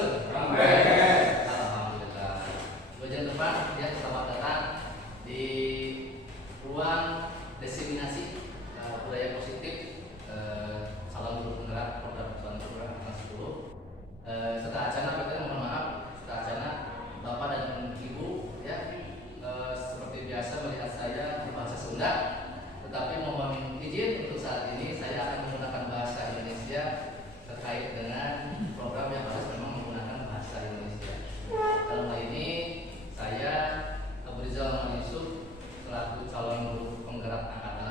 Amin. Alhamdulillah. Bagian depan ya, selamat datang di ruang diseminasi budaya positif calon guru penggerak program program kelas 10. Setelah acara kita mohon maaf, setelah acara Bapak dan Ibu ya seperti biasa melihat saya berbahasa Sunda, tetapi mohon izin untuk saat ini saya akan menggunakan bahasa Indonesia terkait dengan program yang harus memang menggunakan bahasa Indonesia. Dalam hal ini saya Abu Rizal Muhammad Yusuf selaku calon guru penggerak angkatan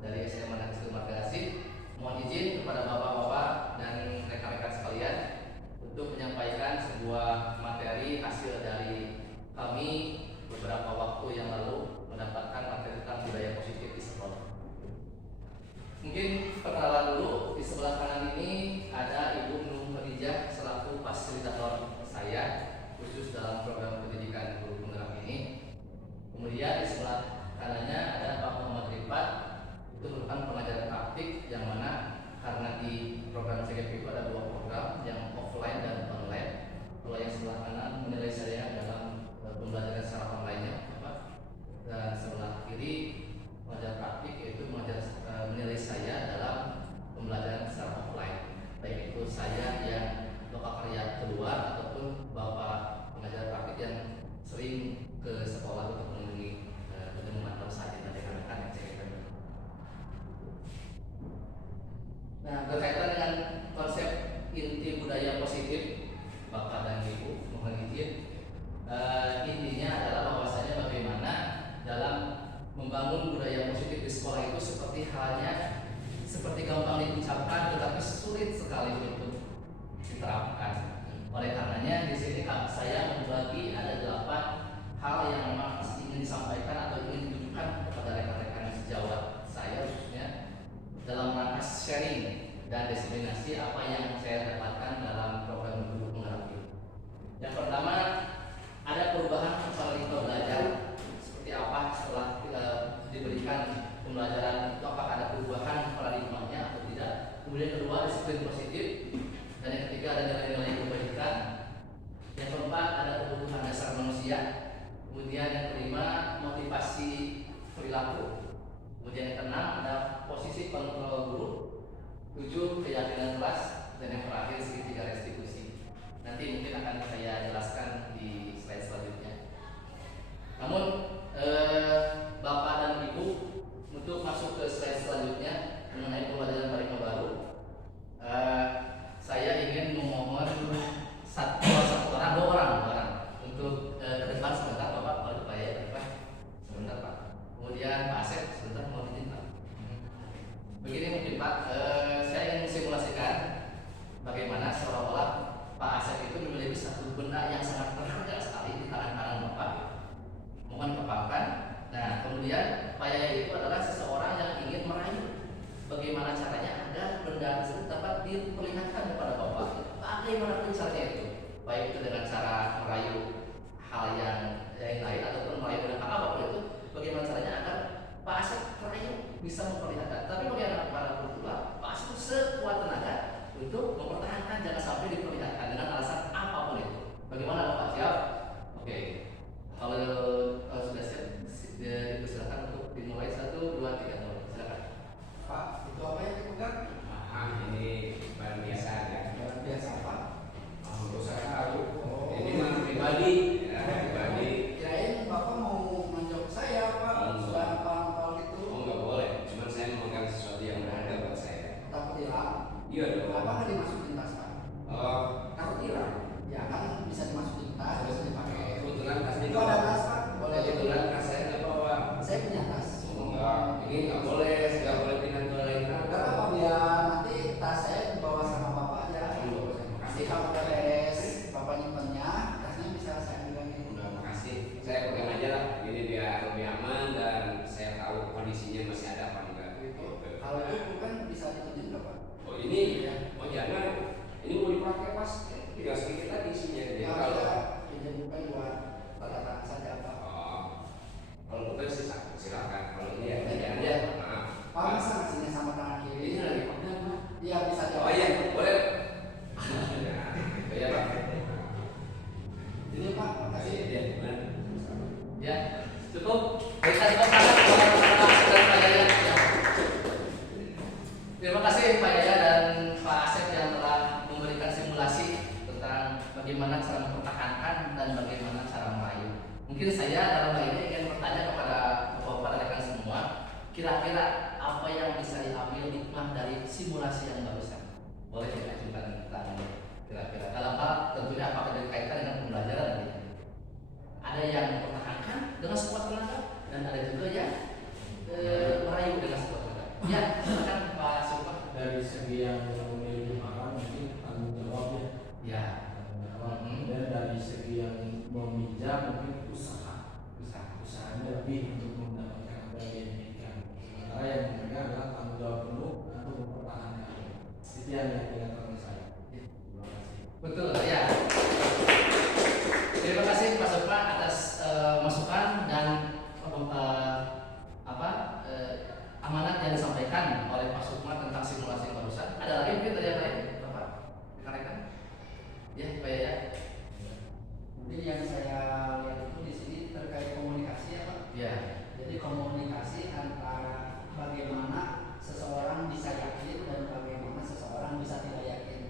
10 dari SMA Negeri Marga Asih, mohon izin kepada bapak-bapak dan rekan-rekan sekalian untuk menyampaikan sebuah materi hasil dari kami beberapa waktu yang lalu mendapatkan materi tentang budaya positif di sekolah. Mungkin perkenalan dulu. Di sebelah kanan ini ada Ibu Nur Khadijah selaku fasilitator saya khusus dalam program pendidikan guru penggerak ini. Kemudian di sebelah kanannya ada Pak Muhammad Rifat, itu merupakan pengajar praktik yang mana karena di program CGP itu ada dua program, yang offline dan online. Kalau yang sebelah kanan menilai saya dalam pembelajaran secara online, Pak, dan sebelah kiri pengajar praktik yaitu menilai saya dalam pembelajaran secara offline, baik itu saya yang lokal karya keluar ataupun bapak pengajar praktik yang sering ke sekolah untuk mengunjungi dan memantau saja dari rekan-rekan yang saya kira. Nah, berkaitan dengan konsep inti budaya positif, Bapak dan Ibu mohon izin, intinya adalah bahwasanya bagaimana dalam membangun budaya positif di sekolah itu seperti gampang diucapkan tetapi sulit sekali untuk diterapkan. Oleh karenanya di sini saya membagi ada 8 hal yang memang ingin disampaikan atau ingin ditujukan kepada rekan-rekan sejawat saya khususnya dalam rangka sharing dan diseminasi apa yang saya dapatkan dalam program guru penggerak ini. Yang pertama, ada perubahan paradigma belajar seperti apa setelah diberikan pembelajaran itu, apakah ada perubahan paradigmanya atau tidak. Kemudian kedua, disiplin positif, dan yang ketiga ada nilai-nilai kebaikan. Yang keempat ada kebutuhan dasar manusia. Kemudian yang kelima motivasi perilaku. Kemudian yang keenam ada posisi kontrol guru. 7 keyakinan kelas, dan yang terakhir segitiga restitusi. Nanti mungkin akan saya jelaskan di slide selanjutnya. Namun Bapak dan Ibu, untuk masuk ke slide selanjutnya mengenai pembelajaran paradigma baru, saya ingin memohon satu orang, dua orang untuk ke depan sebentar, Bapak kalau depan ya, ke depan sebentar Pak. Kemudian Pak Asep sebentar, mau izin Pak. Begini mungkin Pak, saya ingin simulasikan bagaimana seolah-olah Pak Asep itu memiliki satu benda yang sangat berharga sekali di tangan kanan Bapak. Mohon kepalkan. Nah, kemudian Pak Yaya itu adalah seseorang yang ingin merayu bagaimana caranya agar benda tersebut dapat diperlihatkan kepada Bapak. Bagaimana caranya itu? Baik itu dengan cara merayu hal yang lain ataupun merayu dengan hal apapun itu, bagaimana caranya agar Pak Asep merayu bisa memperlihatkan. Tapi bagaimana para pula Pak Asep sekuat tenaga untuk mempertahankan jangan sampai diperlihatkan dengan alasan apapun itu. Bagaimana Bapak siap? Oke. Kalau sudah siap, dipersilakan untuk dimulai 1, 2, 3, silakan. Pak, itu apa yang dipegang? Ini barang biasa ya. Barang biasa Pak. Menurut saya bagaimana cara mempertahankan dan bagaimana cara merayu. Mungkin saya dalam hal ini ingin bertanya kepada rekan semua, kira-kira apa yang bisa diambil hikmah dari simulasi yang barusan? Boleh kita ajukan tangan kira-kira dalam hal tentunya apakah berkaitan dengan pembelajaran ini? Ada yang mempertahankan dengan sekuat tenaga dan ada juga yang merayu dengan sekuat tenaga. Ya, silakan Pak Supa. Dari segi yang memiliki barang mungkin tanggung jawabnya, Ya, tanggung jawab. Dan dari segi yang meminjam mungkin usahanya lebih untuk mendapatkan apa yang diinginkan. Sementara yang memegang adalah tanggung jawab penuh untuk mempertahankan. Itu yang dikatakan saya. Terima kasih. betul ya. Terima kasih Pak Supa atas masukan dan amanat yang disampaikan oleh Pak Sukma tentang simulasi yang barusan. Ada lagi mungkin yang lain, Bapak? Rekan-rekan? Ya, Pak ya. Mungkin yang saya lihat itu di sini terkait komunikasi ya Pak. Ya. Jadi komunikasi antara bagaimana seseorang bisa yakin dan bagaimana seseorang bisa tidak yakin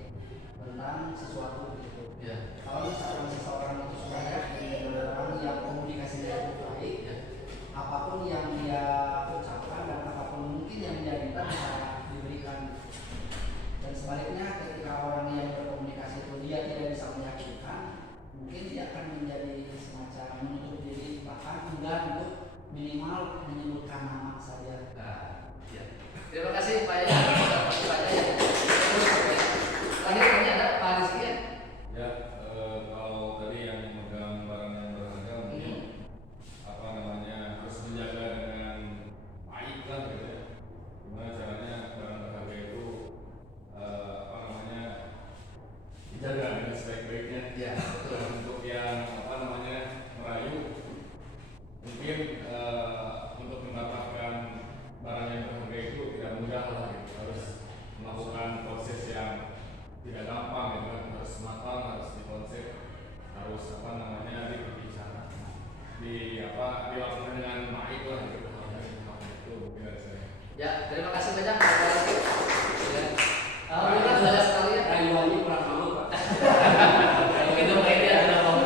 tentang sesuatu gitu. Ya. Kalau misalkan seseorang itu sudah yakin dengan orang yang komunikasinya itu baik, Ya. apapun yang dia ucapkan dan apapun mungkin yang dia minta bisa diberikan. Dan sebaliknya ketika orang yang berkomunikasi itu dia tidak bisa meyakinkan, mungkin dia akan menjadi semacam menutup diri, bahkan enggan untuk minimal menyebutkan nama saja. Nah, ya. Terima kasih Pak ya. Selanjutnya ada Pak Rizky ya. Ya, kalau tadi yang memegang barang yang berharga mungkin harus menjaga dengan baik lah gitu ya. Gimana caranya barang berharga itu dijaga dengan sebaik-baiknya. Ya, betul. Untuk yang merayu mungkin untuk mendapatkan barang yang berharga itu tidak mudah lah gitu. Harus melakukan proses yang tidak gampang gitu kan, harus matang, harus dikonsep, harus dibicara, dilakukan dengan baik lah gitu. Itu mungkin dari saya. Ya, terima kasih banyak Pak Rizky. Ya. Alhamdulillah banyak sekali ya. Rayuannya kurang mau Pak. Mungkin domainnya ada ngomong.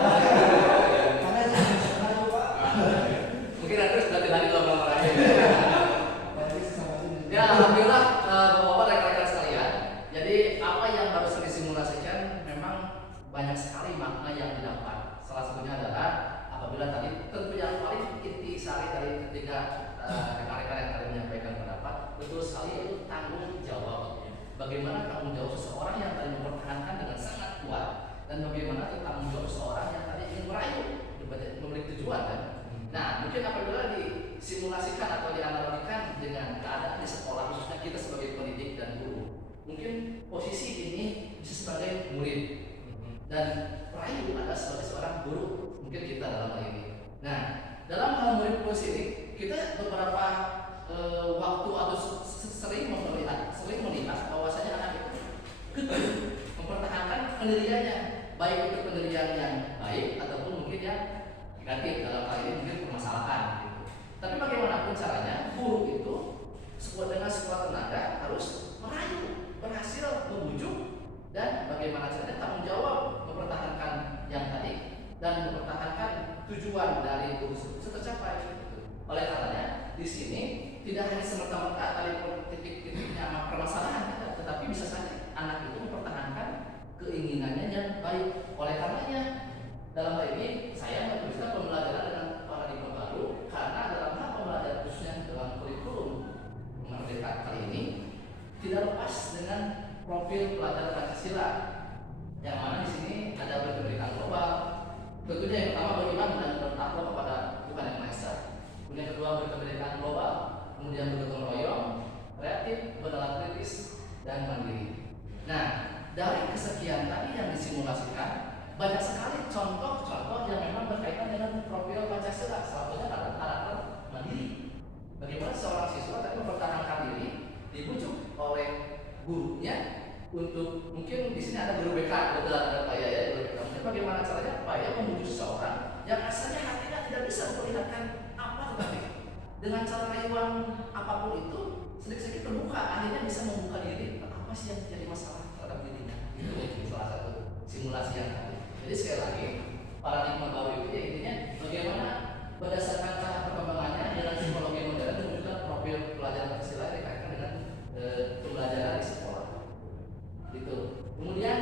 Karena saya sudah coba. Mungkin ada terus berarti lagi lama lagi. Berarti sesama ini. Ya, alhamdulillah Bapak-bapak rekan-rekan sekalian. Jadi apa yang baru disimulasikan memang banyak sekali makna yang didapat. Salah satunya adalah apabila tadi tentu yang paling inti sari dari ketiga rekan-rekan yang tadi menyampaikan pendapat, betul sekali itu tanggung jawab. Bagaimana tanggung jawab seseorang yang tadi mempertahankan dengan sangat kuat dan bagaimana tanggung jawab seseorang yang tadi ingin merayu, memiliki tujuan kan. Nah, mungkin apabila disimulasikan atau dianalogikan dengan keadaan di sekolah, khususnya kita sebagai pendidik dan guru, mungkin posisi ini bisa sebagai murid dan perayu adalah sebagai seorang guru, mungkin kita dalam hal ini. Nah, dalam hal murid posisi ini kita beberapa waktu atau sering melihat bahwasanya anak itu mempertahankan pendiriannya, baik itu pendirian yang baik ataupun mungkin yang negatif. Dalam hal ini mungkin permasalahan gitu. Tapi bagaimanapun caranya, guru itu dengan sekuat tenaga harus merayu, berhasil membujuk, dan bagaimana caranya tanggung jawab mempertahankan yang tadi dan mempertahankan tujuan dari guru tersebut tercapai. Oleh karenanya di sini tidak hanya semerta-merta tadi titik-titiknya permasalahan, tetapi bisa saja anak itu mempertahankan keinginannya yang baik. Oleh karenanya dalam hal ini saya menuliskan pembelajaran dengan paradigma baru, karena dalam hal pembelajaran khususnya dalam kurikulum Merdeka kali ini tidak lepas dengan profil pelajaran Pancasila, yang mana di sini ada berkepentingan global. Tentunya yang pertama beriman dan bertakwa kepada Tuhan Yang Maha Esa. Kemudian kedua berkepentingan global, kemudian bergotong royong, kreatif, bernalar kritis, dan mandiri. Nah, dari kesekian tadi yang disimulasikan, banyak sekali contoh-contoh yang memang berkaitan dengan profil Pancasila. Salah satunya adalah karakter mandiri. Bagaimana seorang siswa tadi mempertahankan diri, dibujuk oleh gurunya untuk, mungkin di sini ada guru BK, ada Pak Yaya, guru BK. Mungkin bagaimana caranya Pak Yaya membujuk seseorang yang asalnya hatinya tidak bisa memperlihatkan apa, tetapi dengan cara rayuan apapun itu sedikit-sedikit terbuka, akhirnya bisa membuka diri apa sih yang menjadi masalah terhadap dirinya. Itu mungkin salah satu simulasi yang tadi. Jadi sekali lagi paradigma baru itu ya intinya bagaimana berdasarkan cara perkembangannya dalam psikologi modern menunjukkan profil pelajaran Pancasila dikaitkan dengan pembelajaran di sekolah. Gitu. Kemudian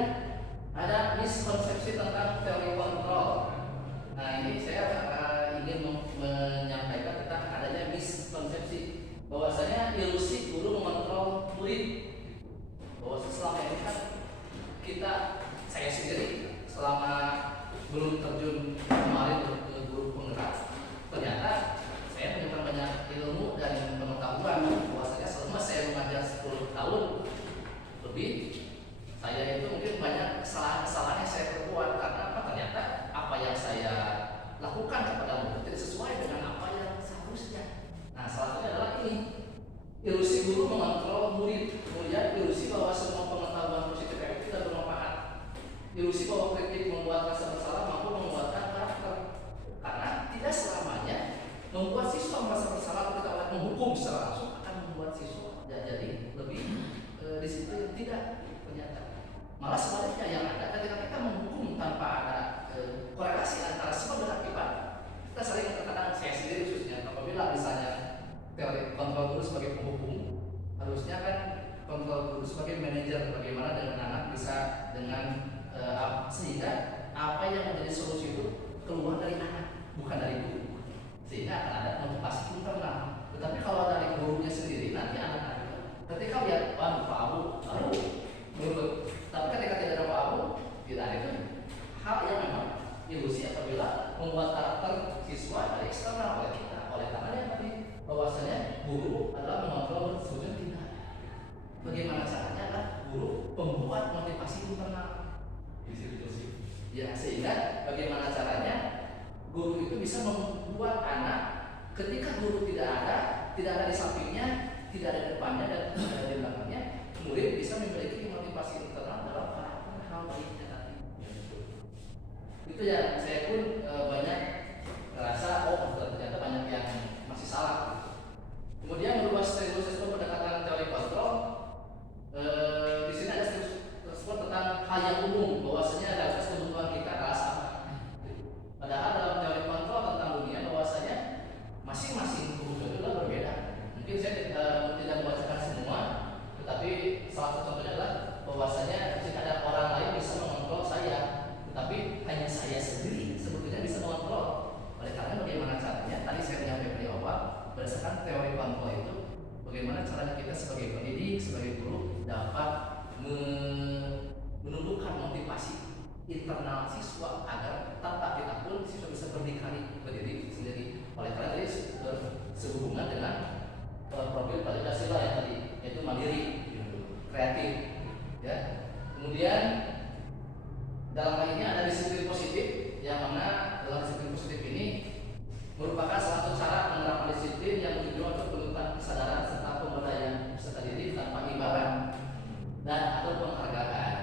ada miskonsepsi tentang teori kontrol. Nah ini saya ingin menyampaikan tentang adanya miskonsepsi bahwasanya ilusi guru mengontrol murid. Bahwa selama ini kan saya sendiri selama belum terjun kemarin ke guru penggerak, ternyata saya menemukan banyak ilmu dan pengetahuan bahwasanya selama saya mengajar 10 tahun lebih, saya itu mungkin banyak kesalahan-kesalahan yang saya perbuat karena apa? Ternyata apa yang saya lakukan kepada murid tidak sesuai dengan apa yang seharusnya. Nah, salah satunya adalah ini, ilusi guru mengontrol murid, kemudian ilusi bahwa semua pengetahuan positif itu tidak bermanfaat, ilusi bahwa kritik membuat rasa bersalah mampu menguatkan karakter, karena tidak selamanya membuat siswa merasa bersalah ketika oleh menghukum secara langsung akan membuat siswa jadi lebih disiplin. Tidak, ternyata malah sebaliknya yang ada ketika kita menghukum tanpa ada korelasi antara sebab dan akibat, kita sering terkadang, saya sendiri khususnya apabila misalnya teori kontrol guru sebagai penghukum, harusnya kan kontrol guru sebagai manajer bagaimana dengan anak bisa dengan sehingga apa yang menjadi solusi itu keluar dari anak bukan dari guru, sehingga akan ada motivasi internal. Tetapi kalau dari gurunya sendiri nanti anak-anak ketika lihat Pak Abu menurut, tapi ketika tidak ada Pak Abu tidak ada itu hal yang memang ilusi apabila membuat karakter siswa dari eksternal oleh kita. Oleh karena yang tadi bahwasanya guru adalah mengontrol sebetulnya tidak. Bagaimana caranya adalah guru pembuat motivasi internal. Ya, sehingga bagaimana caranya guru itu bisa membuat anak ketika guru tidak ada di sampingnya, tidak ada di depannya dan tidak ada di belakangnya, murid bisa memiliki motivasi internal dalam hal baiknya tadi. Itu ya, saya pun banyak merasa ternyata banyak yang masih salah. Kemudian merubah sistem pendekatan teori kontrol. Di sini ada tersebut tentang hal yang umum bahwasanya ada kebutuhan kita adalah sama. Padahal dalam teori kontrol tentang dunia bahwasanya masing-masing kebutuhan itu adalah berbeda. Mungkin saya tidak membacakan semua, tetapi salah satu contohnya adalah bahwasanya jika ada orang lain bisa mengontrol saya, tetapi hanya saya sendiri sebetulnya bisa mengontrol. Oleh karena bagaimana caranya? Tadi saya menyampaikan di awal berdasarkan teori kontrol itu, bagaimana caranya kita sebagai pendidik, sebagai guru dapat menumbuhkan motivasi internal siswa agar tanpa kita pun siswa bisa berdiri sendiri. Oleh karena tadi sehubungan dengan profil Pancasila yang tadi, yaitu mandiri, kreatif, ya. Kemudian dalam hal ini ada disiplin positif, yang mana dalam disiplin positif ini merupakan salah satu cara menerapkan disiplin yang bertujuan untuk menumbuhkan kesadaran serta pemberdayaan peserta didik tanpa imbalan dan atau penghargaan.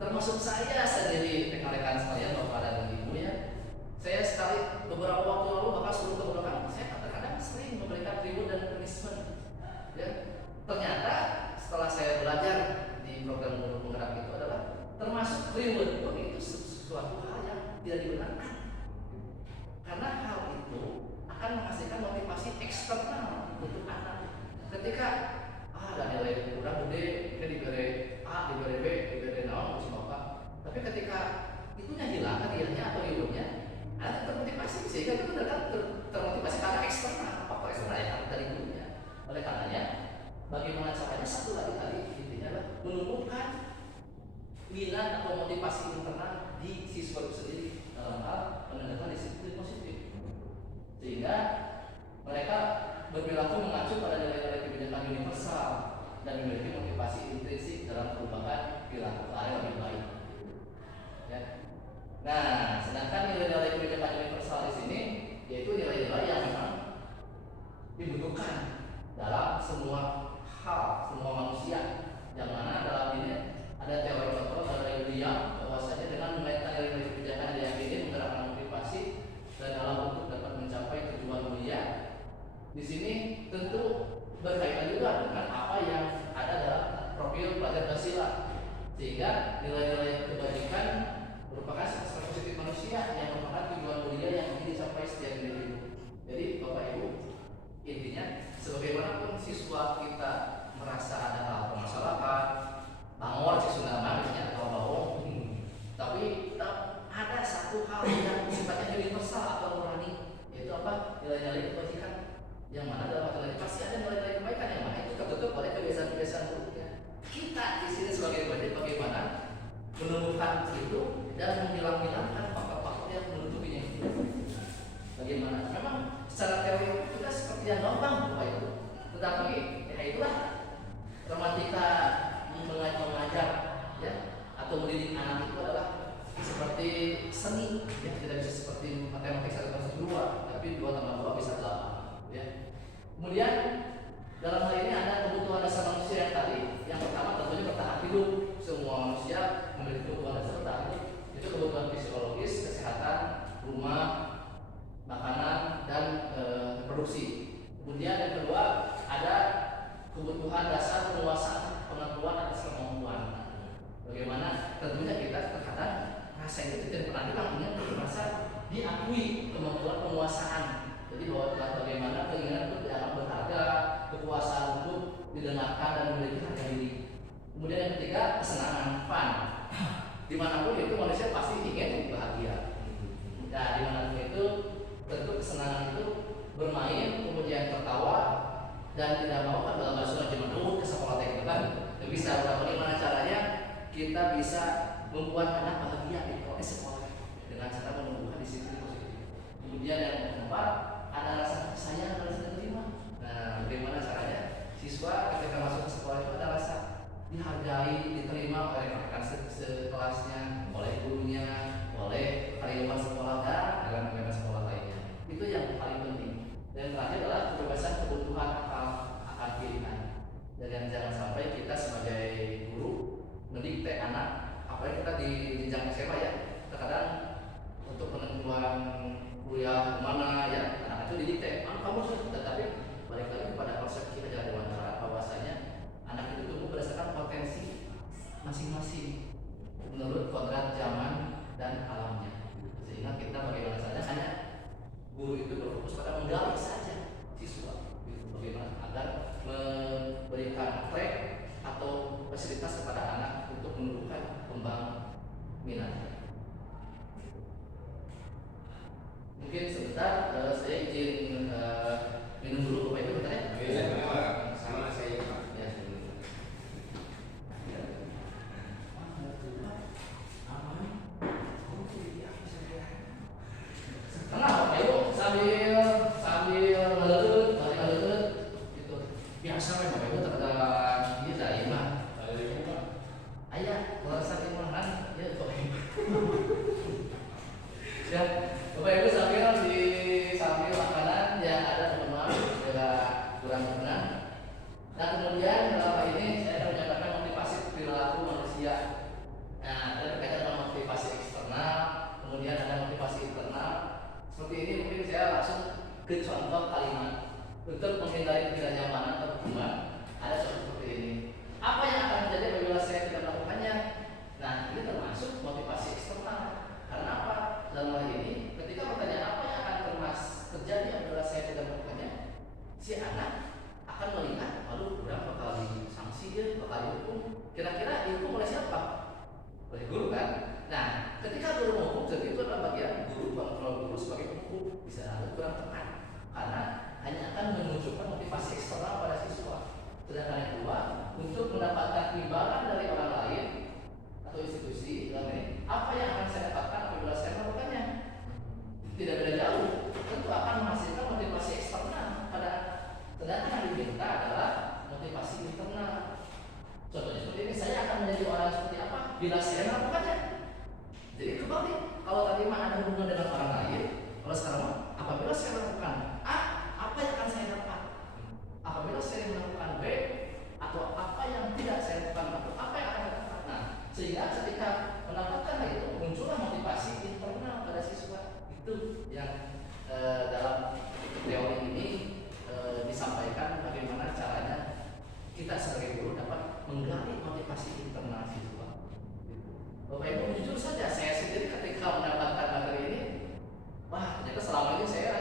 Termasuk saya sendiri, rekan-rekan sekalian, bapak dan ibu ya. Saya sekali beberapa waktu lalu bahkan sebelum ke belakang, saya kadang-kadang sering memberikan reward dan punishment. Ya, ternyata setelah saya belajar di program guru penggerak itu adalah termasuk reward itu sesuatu hal yang tidak dibenarkan. Karena hal itu akan menghasilkan motivasi eksternal untuk anak. Ketika ada nilai kurang gede, diberi A, diberi B, diberi nol, masih bapak. Tapi ketika itunya hilang, hadiahnya atau rewardnya, anak termotivasi sehingga itu termotivasi karena eksternal, faktor eksternal yang dari gurunya. Oleh karenanya, bagaimana caranya? Satu lagi tadi intinya adalah menumbuhkan minat atau motivasi internal di siswa itu sendiri dalam hal menegakkan disiplin positif, sehingga mereka berperilaku mengacu pada nilai-nilai kebijakan universal dan memiliki motivasi intrinsik dalam perubahan perilaku ke arah lebih baik. Ya. Nah, sedangkan nilai-nilai kebijakan universal di sini yaitu nilai-nilai yang memang dibutuhkan dalam semua hal, semua manusia. Yang mana dalam ini ada teori kontrol dari William bahwasanya dengan mengaitkan nilai-nilai kebijakan yang ini menggerakkan motivasi dan dalam bentuk dapat mencapai tujuan mulia. Di sini tentu berkaitan juga dengan apa yang ada dalam profil pelajar Pancasila, sehingga nilai-nilai kebajikan merupakan sesuatu yang mana dalam hal ini pasti ada nilai-nilai kebaikan, yang mana itu tertutup oleh kebiasaan-kebiasaan buruknya. Kita di sini sebagai pelajar bagaimana menumbuhkan itu dan menghilangkan faktor-faktor yang menutupinya itu. Bagaimana? Memang secara teori kita seperti yang gampang Bapak itu, tetapi ya itulah romantika mengajar ya atau mendidik anak itu adalah seperti seni ya, tidak bisa seperti matematik 1+2, tapi 2 tambah 2 bisa 8 ya. Kemudian dalam hal ini ada kebutuhan dasar manusia yang tadi. Yang pertama tentunya bertahan hidup. Semua manusia memiliki kebutuhan dasar bertahan hidup. Itu kebutuhan fisiologis, kesehatan, rumah, makanan, dan reproduksi. Kemudian yang kedua ada kebutuhan dasar penguasaan, pengetahuan atas kemampuan. Bagaimana tentunya kita terkadang rasa itu tidak pernah hilang, ingin merasa diakui kemampuan penguasaan. Jadi bahwa bagaimana keinginan untuk dianggap berharga, kekuasaan untuk didengarkan dan memiliki harga diri. Kemudian yang ketiga kesenangan, fun. Dimanapun itu manusia pasti ingin bahagia. Nah dimanapun itu tentu kesenangan itu bermain, kemudian tertawa, dan tidak mau kan dalam bahasa cuma ke sekolah teknik kan. Bisa bagaimana caranya kita bisa membuat anak bahagia di sekolah dengan cara menumbuhkan disiplin positif. Kemudian yang keempat ada rasa sayang dan rasa terima. Nah, bagaimana caranya siswa ketika masuk ke sekolah itu ada rasa dihargai, diterima oleh rekan sekelasnya, oleh gurunya, oleh karyawan sekolah dan rekan-rekan sekolah lainnya. Itu yang paling penting. Dan terakhir adalah kebebasan kebutuhan akal pikiran. Dan jangan sampai kita sebagai guru mendikte anak, apalagi kita di jenjang SMA ya, terkadang untuk penentuan kuliah kemana ya, anak itu didikte, kamu sudah, tetapi balik lagi kepada konsep kita jalan wawancara bahwasanya anak itu tumbuh berdasarkan potensi masing-masing menurut kodrat zaman dan alamnya. Sehingga kita bagaimana saja hanya guru itu berfokus pada menggali saja siswa, bagaimana agar memberikan track atau fasilitas kepada anak untuk menumbuhkan kembang minatnya. Mungkin sebentar saya izin minum dulu Bapak Ibu bentar ya. Sama saya Pak. Ya, sebentar. Tenang Bapak Ibu, sambil ngeledut gitu. Biasa Bapak Ibu terkadang ini dari mah. Ayah, kalau sambil makan ya Bapak Ibu. Ya, Bapak Ibu sambil makanan yang ada teman-teman juga kurang berkenan. Nah kemudian dalam hal ini saya akan menyatakan motivasi perilaku manusia. Nah, ada berkaitan dengan motivasi eksternal, kemudian ada motivasi internal. Seperti ini mungkin saya langsung ke contoh kalimat untuk menghindari ketidaknyamanan atau hubungan. Ada contoh seperti ini. Apa yang akan terjadi apabila saya tidak melakukannya? Nah, ini termasuk motivasi eksternal. Karena apa? Dalam hal ini, ketika pertanyaan apa yang akan terjadi apabila saya tidak melakukannya, si anak akan melihat, lalu berapa kali sanksi dia, bakal dihukum. Kira-kira dihukum oleh siapa? Oleh guru kan? Nah, ketika guru menghukum, jadi itu adalah bagian guru, kontrol guru sebagai penghukum bisa lalu kurang tepat, karena hanya akan memunculkan motivasi eksternal pada siswa. Sedangkan yang kedua, untuk mendapatkan imbalan dari orang lain atau institusi dalam ini, apa yang akan saya dapatkan apabila saya melakukannya? Tidak beda jauh, tentu akan menghasilkan motivasi eksternal pada. Sedangkan yang diminta adalah motivasi internal. Contohnya seperti ini, saya akan menjadi orang seperti apa bila saya melakukannya. Jadi kembali, kalau tadi mah ada hubungan dengan orang lain, kalau sekarang apabila saya melakukan A, apa yang akan saya dapat? Apabila saya melakukan B, atau apa yang tidak saya lakukan, atau apa yang akan saya dapat? Nah, sehingga ketika mendapatkan hal itu muncullah motivasi internal pada siswa. Itu yang dalam teori ini disampaikan bagaimana caranya kita sebagai guru dapat menggali motivasi internal siswa. Bapak Ibu jujur saja, saya sendiri ketika mendapatkan materi ini, wah ternyata selama ini saya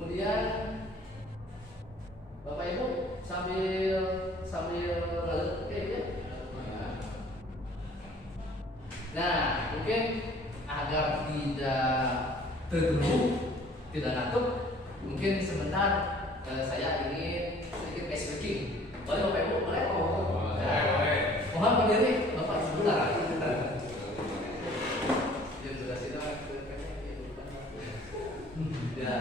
Kemudian Bapak Ibu sambil ngalir ya. Nah, mungkin agar tidak terganggu, tidak ngantuk, mungkin sebentar saya ingin sedikit ice breaking. Boleh Bapak Ibu? Boleh? Boleh. Mohon berdiri Bapak sebentar. Ya.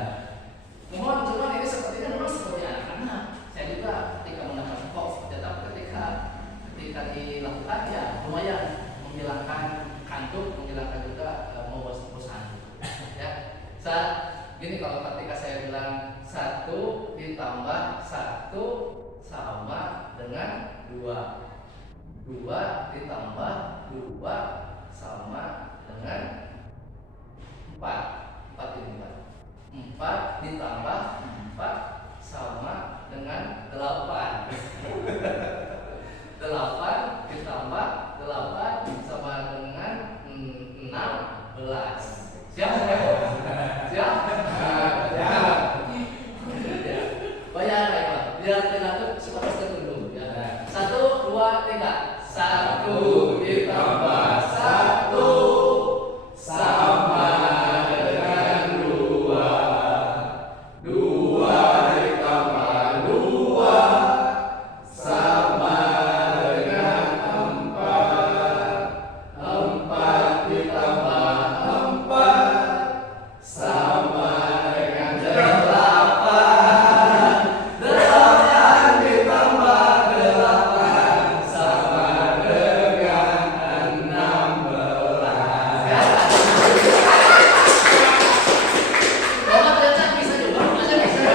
Mohon cuman ini sepertinya memang seperti anak-anak. Saya juga ketika menggunakan box, tetap ketika dilakukan ya lumayan menghilangkan kantuk, menghilangkan juga mau bosan. Ya. Gini kalau ketika saya bilang 1 ditambah 1 sama dengan 2. 2 ditambah 2 sama dengan 4. 4 ini 4 ditambah 4 sama dengan 8. 8 ditambah 8 sama dengan 16. Siap? Siap? Bayar ya Pak, biar tidak tuh supaya dulu ya. 1, 2, 3. 1 ditambah 1 sama dengan 2. 2 ditambah 2 sama dengan 4. 4 ditambah 4 sama dengan 8. 8 ditambah 8 sama dengan 16. Ya. Bapak ternyata bisa juga, masa bisa.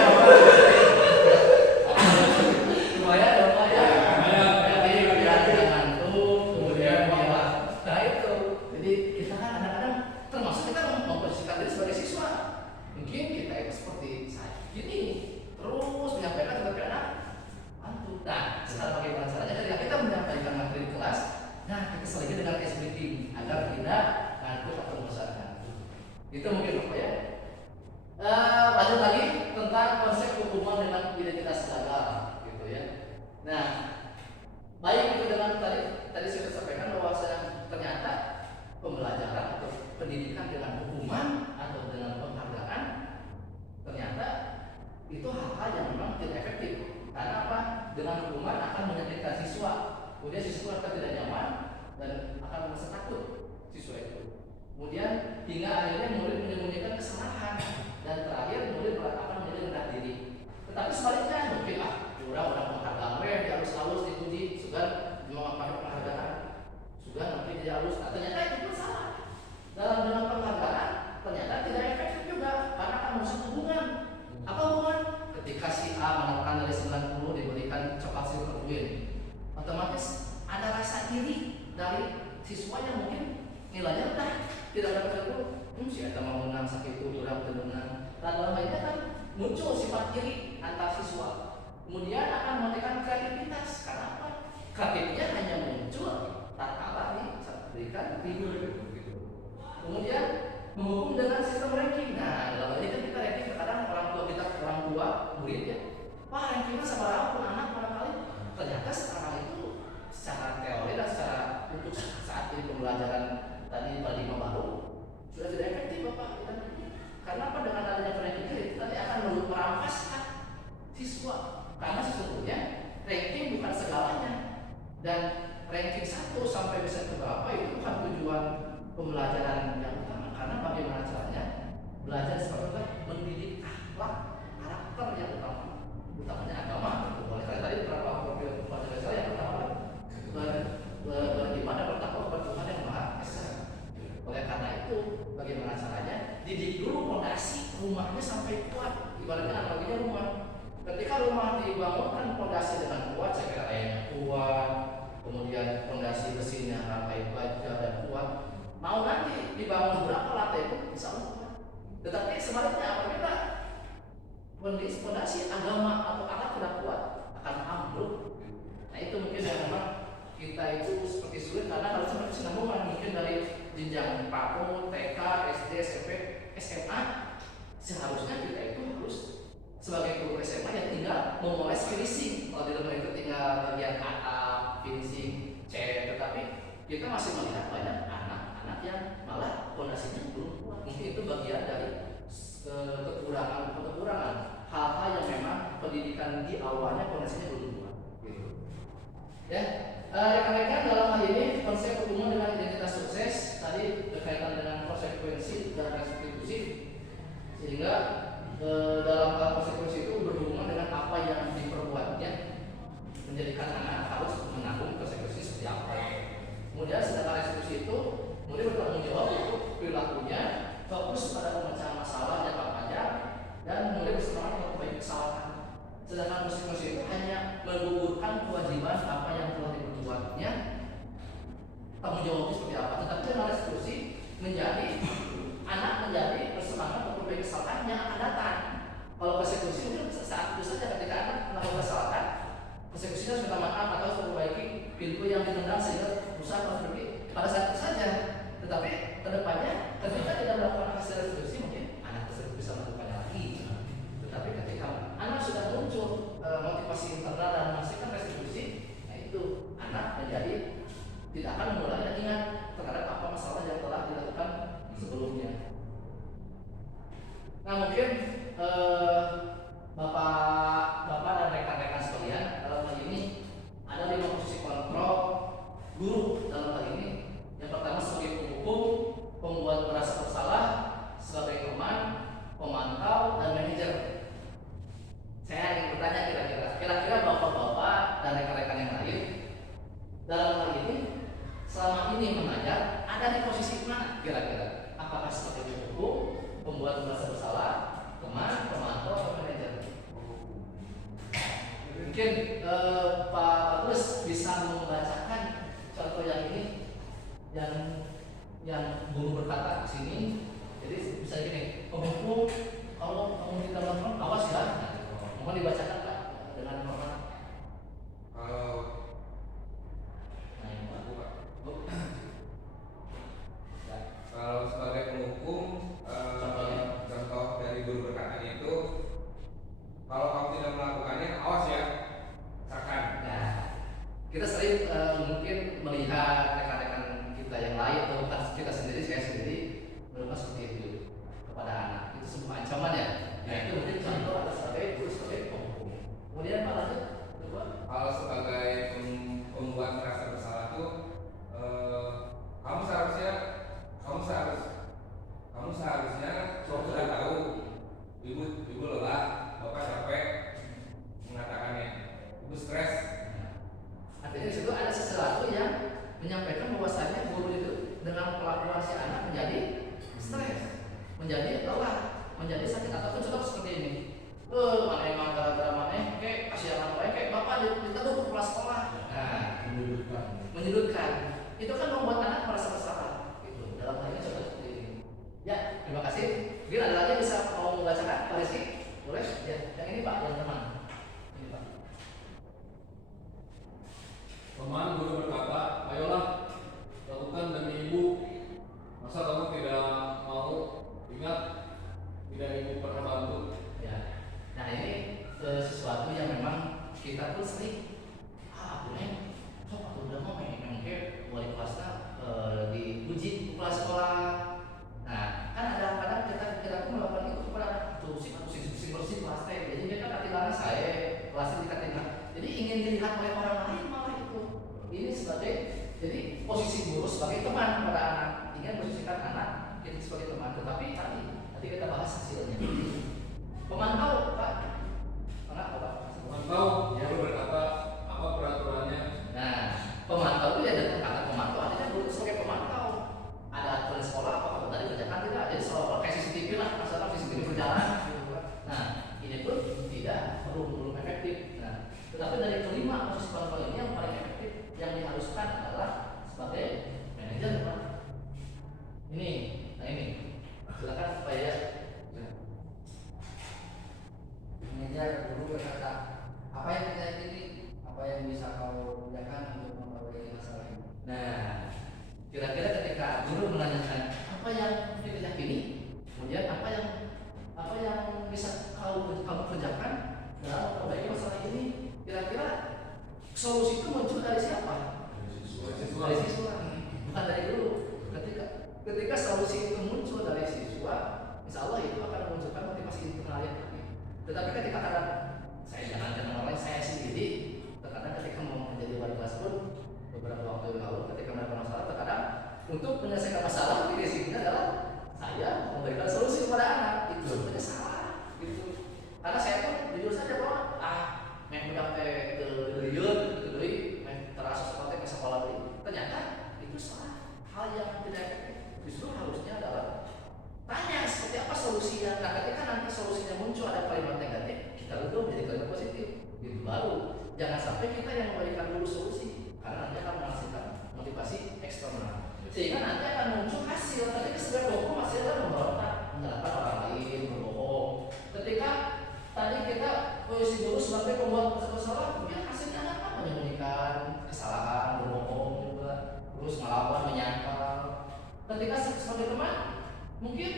Lumayan ya Pak ya. Jadi biar tidak ngantuk, kemudian biar nah itu. Jadi kita kan kadang-kadang termasuk kita memposisikan diri sebagai siswa. Mungkin kita itu seperti saya gini, terus menyampaikan tetapi anak ngantuk. Nah, sekarang bagaimana caranya ketika kita menyampaikan materi di kelas, nah kita selingi dengan ice breaking agar tidak ngantuk atau membosankan. Itu mungkin Bapak ya. Lanjut lagi tentang konsep hubungan dengan identitas gagal, gitu ya. Nah, baik itu dengan tadi saya sampaikan bahwa ternyata pembelajaran atau pendidikan dengan hukuman atau dengan penghargaan ternyata itu hal-hal yang memang tidak efektif. Karena apa? Dengan hukuman akan menyakitkan siswa, kemudian siswa akan tidak nyaman dan akan merasa takut siswa itu. Kemudian hingga akhirnya murid menyembunyikan kesalahan dan terakhir murid akan menjadi rendah diri. Tetapi sebaliknya mungkin orang penghargaan dia halus dipuji sudah memakai penghargaan sudah nanti dia halus. Nah, ternyata itu pun salah. Dengan penghargaan ternyata tidak efektif juga karena akan merusak hubungan. Apa hubungan? Ketika si A mendapatkan dari 90 diberikan coklat silver win, otomatis ada rasa iri dari siswa yang mungkin nilainya rendah, tidak dapat itu. Si Eta mau menang sakit itu kurang menang. Nah, dalam hal ini kan muncul sifat iri antar siswa. Kemudian akan mematikan kreativitas. Karena apa? Kreatifnya hanya muncul tatkala diberikan tidur. Kemudian menghukum dengan sistem ranking. Nah, dalam hal ini kan kita ranking terkadang orang tua murid ya. Wah, rankingnya sama pun anak barangkali. Ternyata sekarang itu secara teori dan secara untuk saat ini pembelajaran tadi paradigma baru sudah tidak efektif Bapak. Karena apa? Dengan adanya ranking itu tadi akan merampas hak siswa. Karena sesungguhnya ranking bukan segalanya dan ranking 1 sampai bisa ke berapa itu bukan tujuan pembelajaran yang utama. Karena bagaimana caranya belajar seperti itu mendidik akhlak karakter yang utamanya agama. Oleh karena tadi beberapa profil pelajaran saya yang pertama bagaimana bertakwa kepada Tuhan yang Maha Esa. Oleh karena itu bagaimana caranya didik dulu fondasi rumahnya sampai kuat. Ibaratnya analoginya rumah. Ketika rumah dibangunkan fondasi dengan kuat, saya kira ayahnya kuat, kemudian fondasi besinya rantai baja dan kuat. Mau nanti dibangun berapa lantai pun bisa kuat. Tetapi sebaliknya apabila fondasi agama atau akhlak tidak kuat akan ambruk. Nah itu mungkin yang memang kita itu seperti sulit karena harus seperti sinambungan mungkin dari jenjang PAUD, TK, SD, SMP, SMA seharusnya kita itu harus sebagai guru SMA ya tinggal memoles finishing. Kalau di rumah itu tinggal bagian atap, finishing, cat. Tetapi kita masih melihat banyak anak-anak yang malah fondasinya belum kuat. Mungkin itu bagian dari kekurangan hal-hal yang memang pendidikan di awalnya fondasinya belum kuat. Gitu. Ya, rekan-rekan dalam hal ini konsep hubungan dengan identitas sukses tadi berkaitan dengan konsekuensi dan restitusi, sehingga dalam hal konsekuensi itu berhubungan dengan apa yang diperbuatnya, menjadikan anak harus menanggung konsekuensi seperti apa. Kemudian sedangkan restitusi itu kemudian bertanggung jawab untuk perilakunya, fokus pada pemecahan masalah jangka panjang, dan kemudian bersemangat memperbaiki kesalahan. Sedangkan konsekuensi itu hanya menggugurkan kewajiban apa yang telah diperbuatnya, tanggung jawabnya seperti apa. Tetapi dengan restitusi menjadi anak menjadi bersemangat memperbaiki kesalahan yang akan datang. Kalau persekusi mungkin saat itu saja ketika anak melakukan kesalahan, persekusinya harus minta maaf atau harus memperbaiki pintu yang ditendang sehingga usaha harus pergi pada saat itu saja. Tetapi kedepannya ketika tidak melakukan hasil restitusi mungkin anak tersebut bisa melakukannya lagi. Tetapi ketika anak sudah muncul motivasi internal dan menghasilkan restitusi, nah itu anak menjadi tidak akan mengulangi dan ingat terhadap apa masalah yang telah dilakukan sebelumnya. Nah mungkin bapak dan rekan-rekan sekalian, dalam hal ini ada 5 posisi kontrol guru dalam hal ini. Yang pertama sebagai penghukum, pembuat merasa bersalah, sebagai teman, pemantau, dan manajer. Saya ingin bertanya kira-kira bapak-bapak dan rekan-rekan yang lain dalam hal ini selama ini mengajar ada di posisi mana kira-kira? Apakah sebagai penghukum, pembuat merasa bersalah, teman, pemantau, atau manajer? Mungkin Pak Bagus bisa membacakan contoh yang ini, yang guru berkata di sini. Jadi bisa gini, penghukum, kalau kamu tidak melakukan awas ya. Mohon dibacakan Pak dengan normal. Kalau sebagai penghukum, contoh dari guru berkatanya itu, kalau kamu tidak melakukannya, awas ya, misalkan. Nah, kita sering mungkin melihat rekan-rekan kita yang lain atau bukan kita sendiri, saya sendiri melakukan seperti itu kepada anak. Itu sebuah ancaman ya. Nah, itu mungkin contoh ada sebagai guru sebagai penghukum. Kemudian Pak lanjut, coba. Kalau sebagai pembuat merasa bersalah itu, kamu seharusnya sudah tahu ibu lelah, bapak capek mengatakannya, ibu stres. Artinya di situ ada sesuatu yang menyampaikan bahwasannya guru itu dengan pelakuan si anak menjadi stres, menjadi lelah, menjadi sakit ataupun contoh seperti ini. Mana emang gara-gara mana? Kayak kasih anak lain kayak bapak diteduh ke kelas sekolah. Nah, menyudutkan. Itu kan membuat anak merasa bersalah. Gitu. Dalam hal ini contoh seperti ini. Ya, terima kasih. Mungkin ada lagi bisa mau membacakan Pak Rizky? Boleh? Ya, yang ini Pak, yang teman. Ini Pak. Teman guru berkata, ayolah lakukan demi ibu. Masa kamu tidak mau? Ingat, tidak ibu pernah bantu. Ya. Nah ini sesuatu yang memang kita pun sering boleh sok aku udah mau memang kayak wali kelasnya diuji kepala sekolah. Nah kan ada kadang kita pun melakukan itu kepada tuh bersih kelas teh. Jadi mereka katilangan saya kelasnya dikatilkan. Jadi ingin dilihat oleh orang lain malah itu. Ini sebagai jadi posisi guru sebagai teman kepada anak, ingin posisikan anak kita sebagai teman. Tetapi tadi kita bahas hasilnya. Pemantau Pak, kenapa Pak? Pemantau, guru berkata, apa peraturannya? Nah, pemantau itu ya dengan kata pemantau artinya guru sebagai pemantau. Ada aturan sekolah apa kamu tadi kerjakan tidak? Jadi seolah kayak CCTV lah, masalah CCTV berjalan. Nah, ini pun belum efektif. Nah, tetapi dari kelima posisi pemantau ini yang paling efektif yang diharuskan adalah sebagai manajer Pak. Ini, nah ini, silakan Pak ya. Manajer guru berkata, apa yang kita ini, apa yang bisa kau kerjakan untuk memperbaiki masalah ini? Nah, kira-kira ketika guru menanyakan apa yang kita yakini, kemudian apa yang bisa kamu kerjakan Tetapi ketika kadang saya jangan orang lain, saya sendiri terkadang ketika mau menjadi wali kelas pun beberapa waktu yang lalu ketika mendapatkan masalah, terkadang untuk menyelesaikan masalah prinsipnya adalah saya memberikan solusi kepada anak. Itu sebenarnya salah gitu. Karena saya pun jujur saja bahwa yang mendapat liur terasa seperti ke sekolah ini, ternyata itu salah, hal yang tidak efektif. Justru harusnya adalah tanya seperti apa solusinya. Nah, ketika nanti solusinya muncul ada kalimat negatif, kita rubah menjadi kalimat positif. Itu baru. Jangan sampai kita yang memberikan dulu solusi, karena nanti akan menghasilkan motivasi eksternal. Sehingga nanti akan muncul hasil. Ketika sebenarnya bohong hasil adalah memberontak, menyalahkan orang lain, berbohong. Ketika tadi kita posisi dulu sebagai pembuat kesalahan, kemudian hasilnya apa? Menyembunyikan kesalahan, berbohong juga, terus melawan, menyangkal. Ketika sebagai teman, mungkin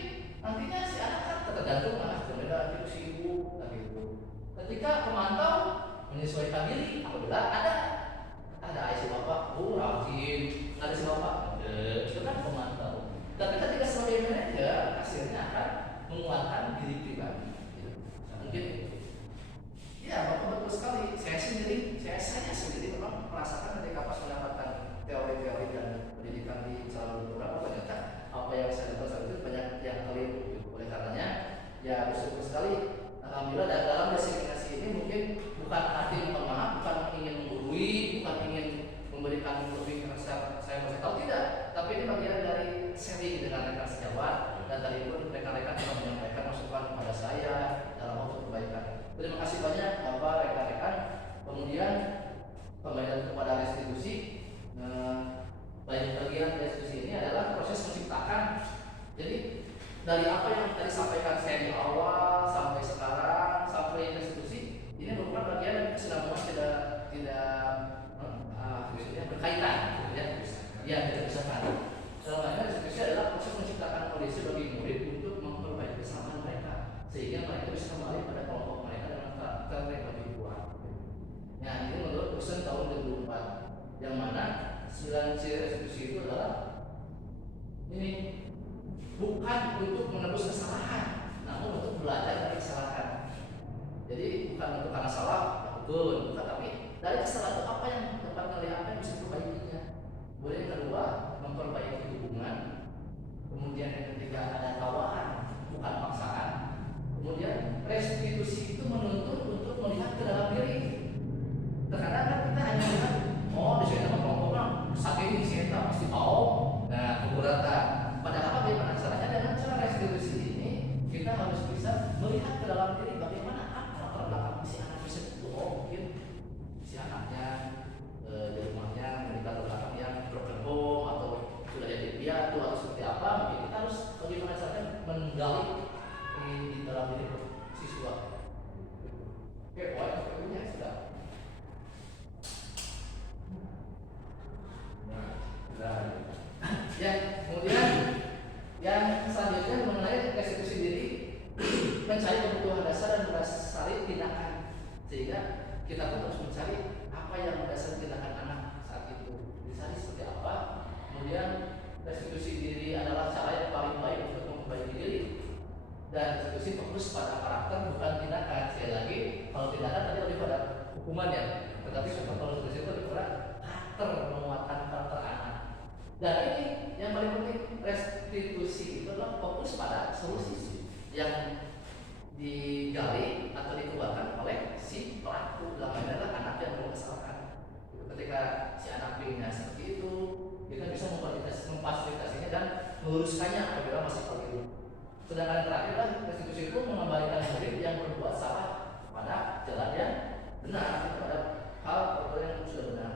nantinya si anak kan tergantung berbeda itu si ibu gitu. Ketika pemantau menyesuaikan diri, apabila ada si bapak, rajin, ada si bapak, itu kan pemantau. Tapi ketika sebagai manajer, hasilnya akan menguatkan diri pribadi. Gitu. Nah, mungkin ya bapak betul sekali. Saya sendiri memang merasakan ketika pas mendapatkan teori-teori dan pendidikan di calon guru, ternyata apa yang saya dapat saat itu banyak yang keliru. Oleh karenanya, ya bersyukur sekali. Alhamdulillah dalam desiminasi ini mungkin bukan arti mohon maaf, bukan ingin menggurui, bukan ingin memberikan lebih karena saya masih tahu tidak. Tapi ini bagian dari sharing dengan rekan sejawat, dan tadi pun rekan-rekan telah menyampaikan masukan kepada saya dalam untuk kebaikan. Terima kasih banyak Bapak rekan-rekan. Kemudian kembali kepada restitusi. Bagian restitusi ini adalah proses menciptakan. Jadi dari apa yang tadi sampaikan saya di awal sampai sekarang sampai restitusi ini merupakan bagian kesinambungan tidak berkaitan, ya tidak bisa kan. Dalam hal ini restitusi adalah proses menciptakan kondisi bagi murid untuk memperbaiki kesamaan mereka sehingga mereka bisa kembali pada kelompok mereka dengan karakter yang lebih kuat. Nah, ini menurut dosen tahun 2004 yang mana 9 ciri restitusi itu adalah ini bukan untuk menebus kesalahan, namun untuk belajar dari kesalahan. Jadi bukan untuk karena salah, betul, bukan, tapi dari kesalahan itu apa yang dapat nilai apa yang bisa diperbaikinya. Kemudian yang kedua, memperbaiki hubungan. Kemudian yang ketiga ada tawaran, bukan paksaan. Kemudian restitusi itu menuntut untuk melihat ke dalam diri. Terkadang kan kita hanya melihat, di sini nama kelompoknya saking saya pasti tahu. Nah, keberatan. Padahal bagaimana caranya? Dengan cara restitusi ini kita harus bisa melihat ke dalam diri bagaimana apa latar belakang si anak tersebut. Mungkin si anaknya di rumahnya memiliki latar belakang yang broken home atau sudah jadi piatu atau seperti apa. Mungkin kita harus bagaimana caranya menggali di dalam diri siswa. Oke, poin sepertinya sudah. Ya, kemudian yang selanjutnya mengenai restitusi diri, mencari kebutuhan dasar dan mendasari tindakan, sehingga kita pun harus mencari apa yang mendasari tindakan anak saat itu, dicari seperti apa. Kemudian restitusi diri adalah cara yang paling baik untuk memperbaiki diri, dan restitusi fokus pada karakter bukan tindakan. Sekali lagi, kalau tindakan tadi lebih pada hukuman ya, tetapi kalau restitusi itu lebih pada karakter, menguatkan karakter anak. Dan ini yang paling penting, restitusi itu adalah fokus pada solusi yang digali atau dikeluarkan oleh si pelaku. Dalam hal ini adalah anak yang berkesalahan. Ketika si anak pinginnya seperti itu, kita bisa memfasilitasinya dan meluruskannya apabila masih keliru. Sedangkan terakhir adalah restitusi itu mengembalikan murid yang berbuat salah pada jalan yang benar, kepada hal yang sudah benar.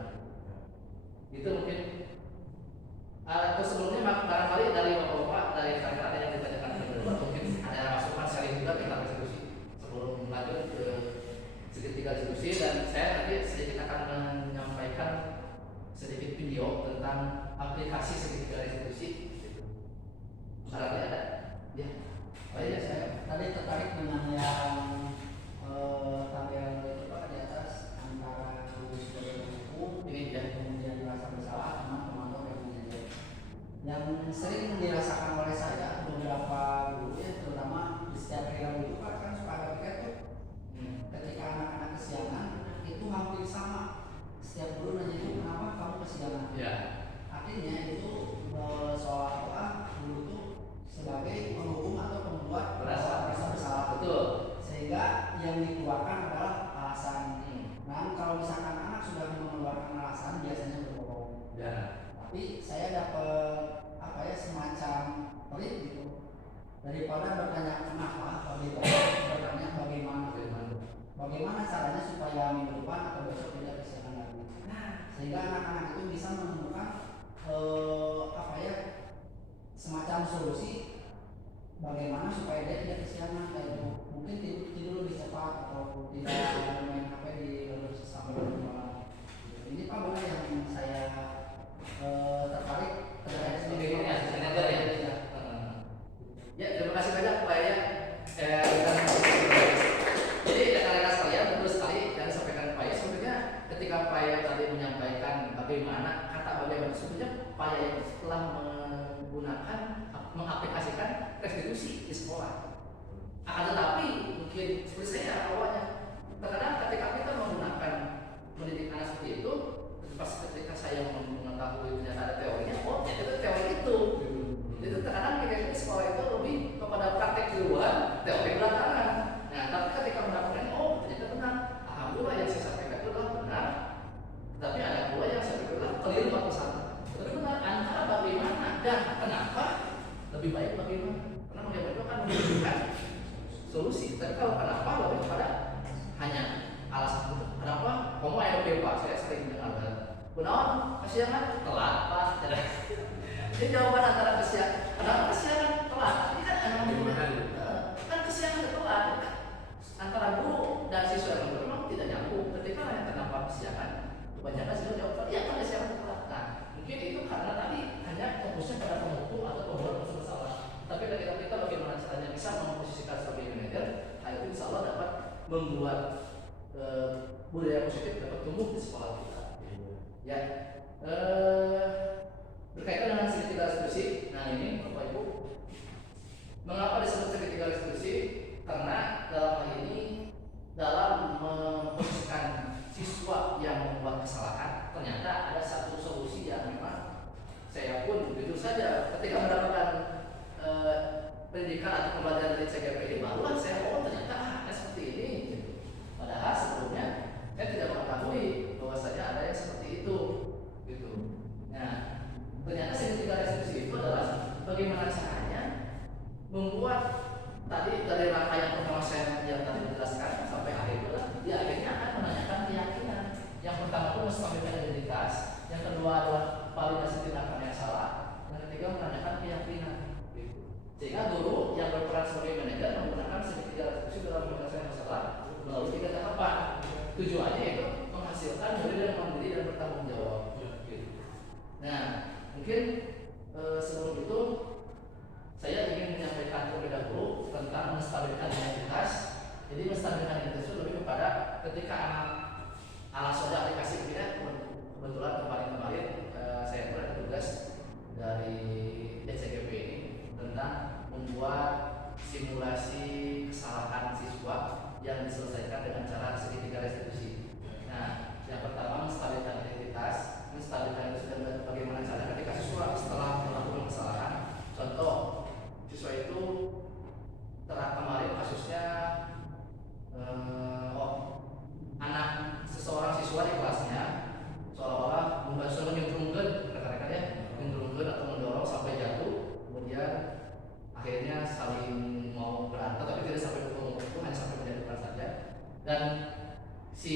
Itu mungkin. Atau sebelumnya barangkali dari bapak-bapak dari rekan-rekan ada yang ditanyakan kedua, mungkin ada masukan sharing juga tentang restitusi sebelum lanjut ke segitiga restitusi. Dan saya nanti sedikit akan menyampaikan sedikit video tentang aplikasi segitiga restitusi. Barangkali ada? Ya. Oh iya, saya tadi tertarik dengan yang tampil itu Pak di atas antara tulis sebagai hukum ini ya. kemudian dirasa bersalah sama pemantau dan manajer. Yang sering dirasakan oleh saya beberapa guru ya, terutama di setiap perilaku itu Pak kan suka ada piket tuh yang dikeluarkan adalah alasan. Nah, kalau misalkan anak sudah mengeluarkan alasan biasanya berbohong. Ya. Tapi saya dapat apa ya, semacam pelit gitu. Daripada bertanya kenapa, lebih baik bertanya bagaimana caranya supaya minggu depan atau besok tidak kesiangan lagi. Sehingga anak-anak itu bisa menemukan apa ya, semacam solusi bagaimana supaya dia tidak kesiangan kayak gitu. Mungkin tidur lebih cepat atau tidak main HP di sampai malam. Ini Pak benar yang saya tertarik terhadap Seperti ini ya, manajer ya. Ya, terima kasih banyak Pak ya. Jadi rekan-rekan sekalian, betul sekali yang disampaikan Pak ya. Sebenarnya ketika Pak ya tadi menyampaikan bagaimana sebetulnya Pak ya telah mengaplikasikan restitusi di sekolah. Akan tetapi mungkin seperti saya awalnya, terkadang ketika kita menggunakan mendidik anak seperti itu, pas ketika saya mengetahui ternyata ada teorinya, oh ya itu teori itu. Itu terkadang kita di sekolah itu lebih kepada praktek duluan, teori belakangan. Nah, tapi ketika mendapatkan, oh ternyata benar, alhamdulillah yang saya sampaikan itu adalah benar. Tapi ada pula yang saya pikir adalah keliru atau salah. Tapi benar antara bagaimana dan kenapa lebih baik bagaimana? Karena bagaimana itu kan menunjukkan solusi. Tapi kalau kenapa lebih kepada hanya alasan itu. Kenapa? Kamu ada Pak, saya sering dengar. Benar, kesiangan telat Pak. Ini jawaban antara kesiangan. Kenapa kesiangan telat? Ini kan kan kesiangan telat. Antara guru dan siswa yang memang tidak nyambung. Ketika yang kenapa kesiangan, kebanyakan siswa jawab, iya kan kesiangan telat. Nah, mungkin itu karena tadi hanya fokusnya pada penghukum atau pembuat masalah. Tapi ketika kita bagaimana caranya bisa memposisikan sebagai manajer, hal itu insya Allah dapat membuat budaya positif dapat tumbuh di sekolah kita. Ya, berkaitan dengan segitiga restitusi. Nah ini Bapak Ibu, mengapa disebut segitiga restitusi? Karena dalam hal ini dalam memposisikan siswa yang membuat kesalahan, ternyata ada satu solusi yang memang saya pun jujur saja ketika mendapatkan pendidikan atau pembelajaran dari CGP ini, barulah saya ternyata ada seperti ini. Padahal sebelumnya saya tidak mengetahui bahwasanya ada yang seperti itu, gitu. Nah, ternyata segitiga restitusi itu adalah bagaimana caranya membuat tadi dari rangkaian pertama saya yang tadi dijelaskan sampai akhir itu, di akhirnya akan menanyakan keyakinan. Yang pertama itu menstabilkan identitas, yang kedua adalah validasi tindakan yang salah, yang ketiga menanyakan keyakinan. Gitu. Sehingga guru yang berperan sebagai manajer menggunakan segitiga restitusi dalam menyelesaikan masalah melalui 3 tahapan. Tujuannya itu menghasilkan murid yang mandiri dan bertanggung jawab. Gitu. Nah, mungkin sebelum itu saya ingin menyampaikan terlebih dahulu tentang menstabilkan identitas. Jadi menstabilkan identitas itu lebih kepada ketika anak soal aplikasi kita, kebetulan kemarin saya pernah tugas dari DCGP ini tentang membuat simulasi kesalahan siswa yang diselesaikan dengan cara segitiga restitusi. Nah, yang pertama menstabilkan identitas. Menstabilkan itu dan bagaimana cara ketika siswa setelah melakukan kesalahan. Contoh, siswa itu kemarin kasusnya anak seseorang siswa di kelasnya seolah-olah sudah menyuntrungkan rekan-rekan ya, menyuntrungkan atau mendorong sampai jatuh, kemudian akhirnya saling mau berantem tapi tidak sampai pukul itu, hanya sampai menjatuhkan saja. Dan si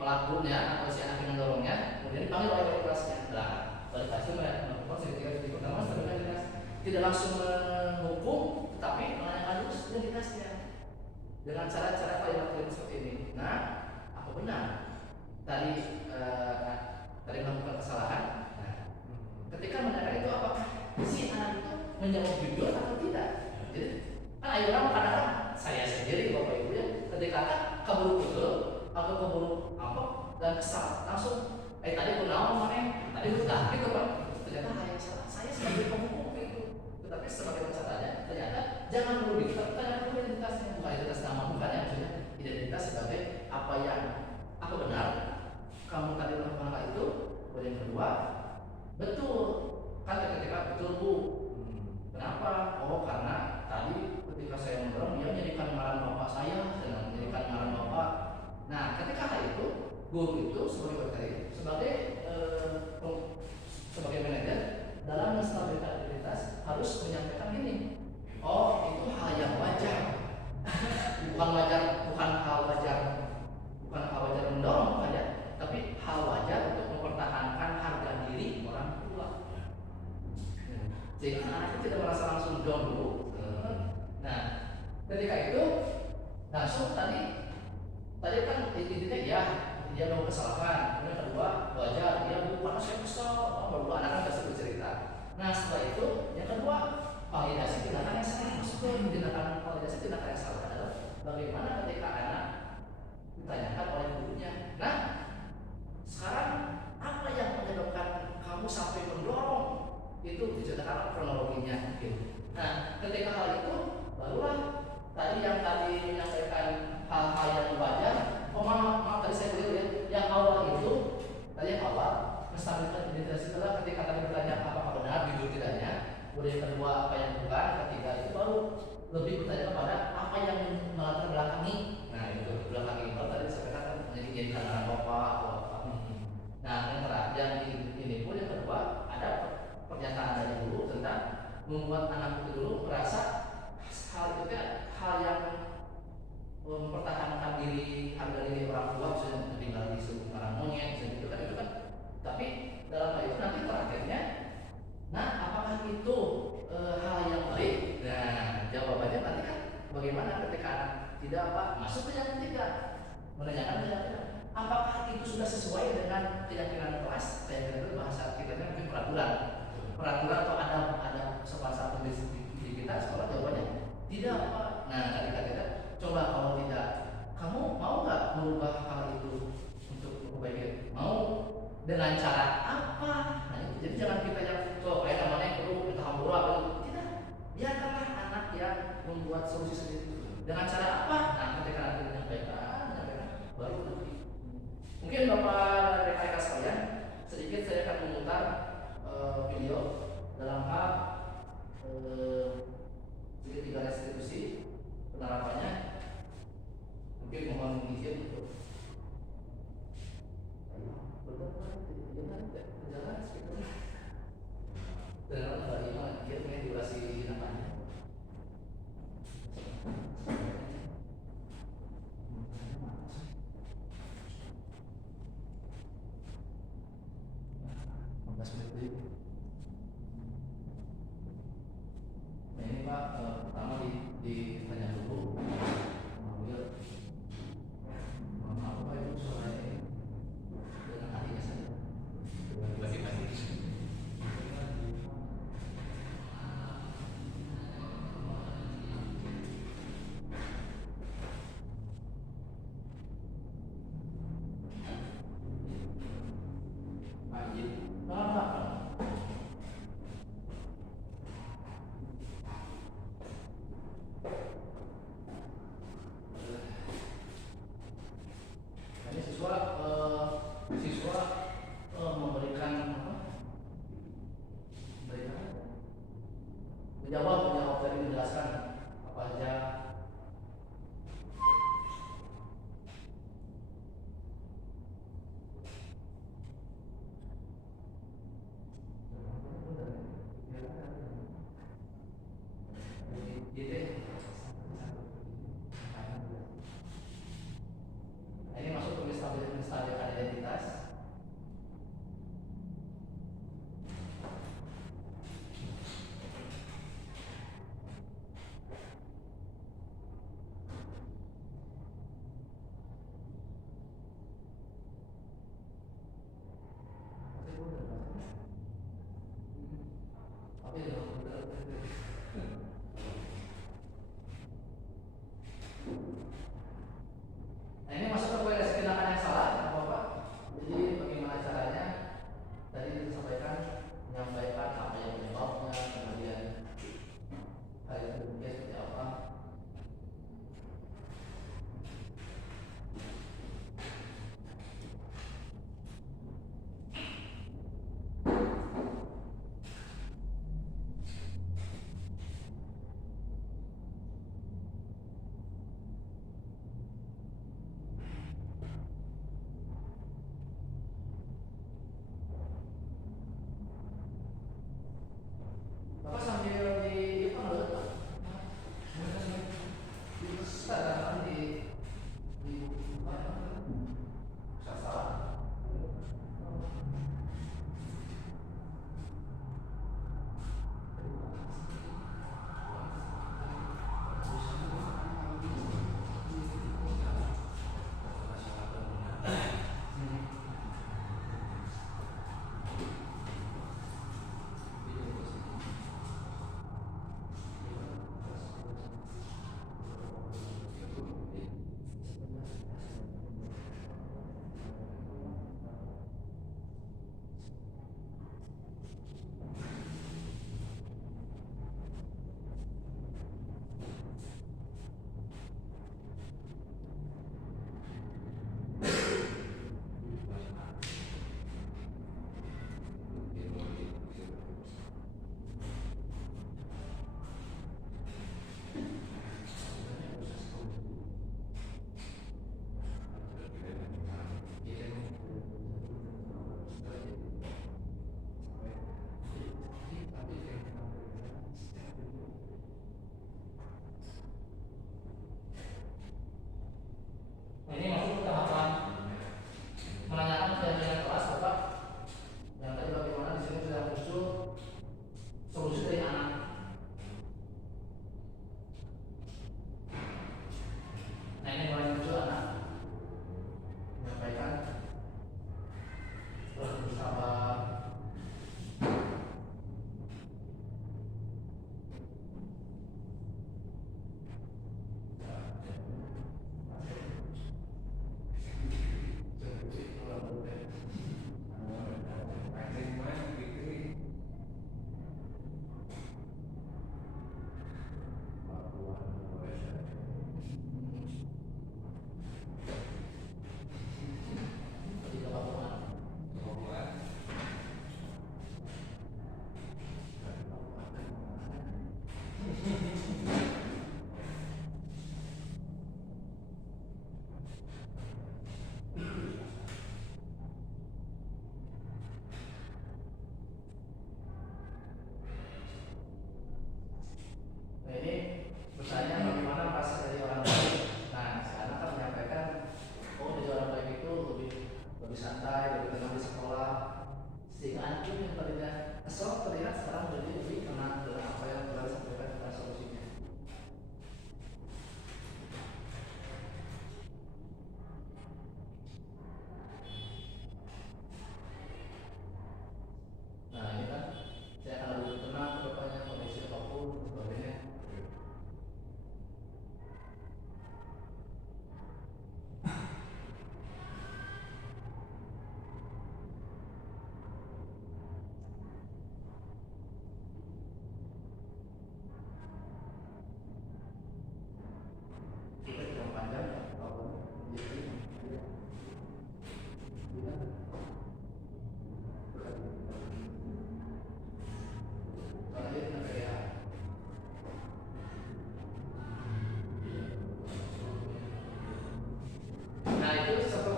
pelakunya atau si anak yang mendorongnya kemudian dipanggil oleh wali kelasnya. Nah, wali kelasnya melakukan segitiga restitusi pertama stabilkan identitas, tidak langsung menghukum tetapi menanyakan dulu identitasnya dengan cara-cara kalimat seperti ini. Nah, apa benar tadi melakukan kesalahan? Nah, ketika menanyakan itu apakah si anak itu menjawab jujur atau tidak? Jadi kan ayo orang kadang-kadang saya sendiri Bapak Ibu ya, ketika keburu betul atau keburu apa dan kesal langsung tadi kunaon mana tadi udah gitu Pak, ternyata hanya salah saya sebagai penghukum itu. Tetapi sebagai caranya ternyata jangan dulu tanyakan dulu identitasnya, bukan identitas nama, bukan ya, maksudnya identitas sebagai apa yang apa benar kamu tadi melakukan hal itu. Kemudian yang kedua, betul kan ketika betul Bu, kenapa? Oh karena tadi ketika saya mendorong dia menjadikan malam bapak saya dengan guru itu sebagai materi, sebagai manajer dalam menstabilkan aktivitas harus menyampaikan gini. Oh, itu hal yang wajar. bukan hal wajar mendorong bukan ya, tapi hal wajar untuk mempertahankan harga diri orang tua. Jadi anak itu tidak merasa langsung down dulu. Nah, ketika itu langsung tadi kan intinya ya dia mau kesalahan. Kemudian kedua wajar dia karena saya kesal. Baru anak kan pasti bercerita. Nah setelah itu yang kedua validasi tindakan yang salah. Maksudnya tindakan validasi tindakan yang salah adalah bagaimana ketika anak ditanyakan oleh gurunya. Nah sekarang apa yang menyebabkan kamu sampai mendorong itu diceritakan kronologinya mungkin. Nah ketika hal itu barulah tadi menyampaikan hal-hal yang wajar. Maaf tadi saya keliru ya. Yang awal itu tadi yang awal menstabilkan identitas itu adalah ketika tadi bertanya apakah benar jujur tidaknya. Kemudian yang kedua apa yang bukan. Ketiga itu baru lebih bertanya kepada apa yang melatar belakangi. Nah itu belakangi kalau tadi saya katakan menjadi karena bapak atau apa. Nah yang terakhir yang ini pun yang kedua ada pernyataan dari guru tentang membuat anak itu dulu merasa hal itu kan hal yang mempertahankan harga diri orang tua, misalnya tinggal di sebuah monyet, itu kan. Tapi dalam hal itu nanti terakhirnya, nah apakah itu hal yang baik? Nah jawabannya nanti kan bagaimana ketika anak tidak masuk ke yang ketiga, menanyakan apakah itu sudah sesuai dengan keyakinan kelas? Keyakinan itu bahasa kita mungkin peraturan atau ada satu di kita sekolah. Jawabannya tidak Pak. Nah ketika coba kalau tidak, kamu mau nggak merubah hal itu untuk memperbaiki? Mau dengan cara apa? Nah itu jadi jangan kita yang kayak namanya perlu kita hambura tidak. Biarkanlah anak yang membuat solusi sendiri. Dengan cara apa? Nah ketika nanti menyampaikan baru lebih. Mungkin Bapak rekan-rekan sekalian, sedikit saya akan memutar video dalam hal segitiga restitusi penerapannya. Mungkin mohon izin untuk durasi namanya. Nah ini Pak, pertama ditanya dulu. Apa itu suaranya ini? Dengan hatinya saja. Nah,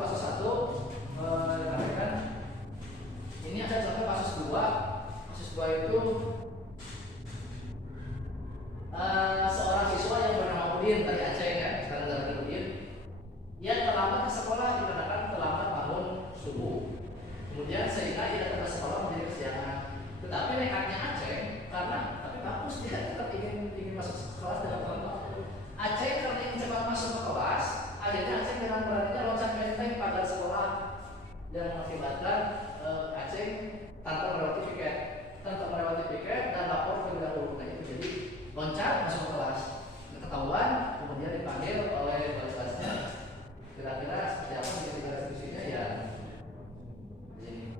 kasus 1 dikatakan ini ada contoh kasus 2. Kasus 2 itu seorang siswa yang bernama Udin dari Aceh kan, sekarang dari Udin. Ia terlambat ke sekolah dikarenakan terlambat bangun subuh. Kemudian sehingga ia datang ke sekolah menjadi kesiangan. Tetapi nekatnya Aceh karena tapi bagus dia tetap ingin masuk kelas dengan teman. Aceh karena ingin cepat masuk ke kelas, akhirnya Aceh dengan beraninya loncat menteng pada sekolah dan mengakibatkan Aceh tanpa melewati piket dan lapor ke bidang guru. Nah itu jadi loncat masuk ke kelas, ketahuan, kemudian dipanggil oleh wali kelasnya. Kira-kira seperti apa kira-kira diskusinya ya ini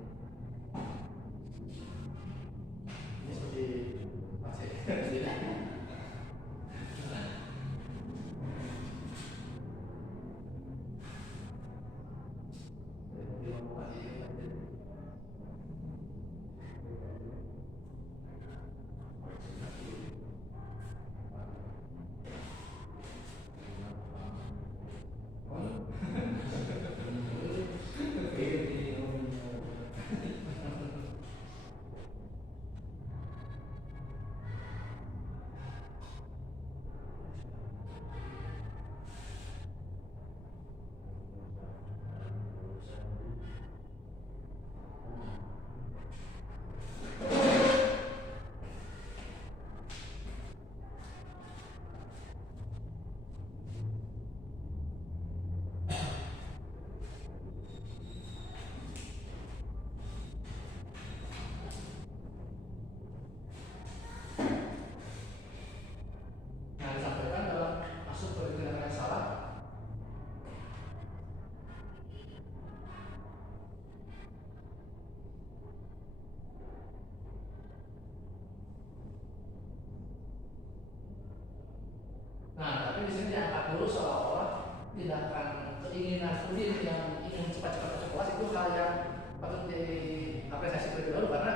seperti Aceh. Nah, disampaikan dalam maksud perhitungan yang salah. Nah, tapi di sini diangkat dulu seolah-olah tindakan keinginan Udin yang ingin cepat-cepat masuk kelas itu hal yang patut diapresiasi terlebih dahulu karena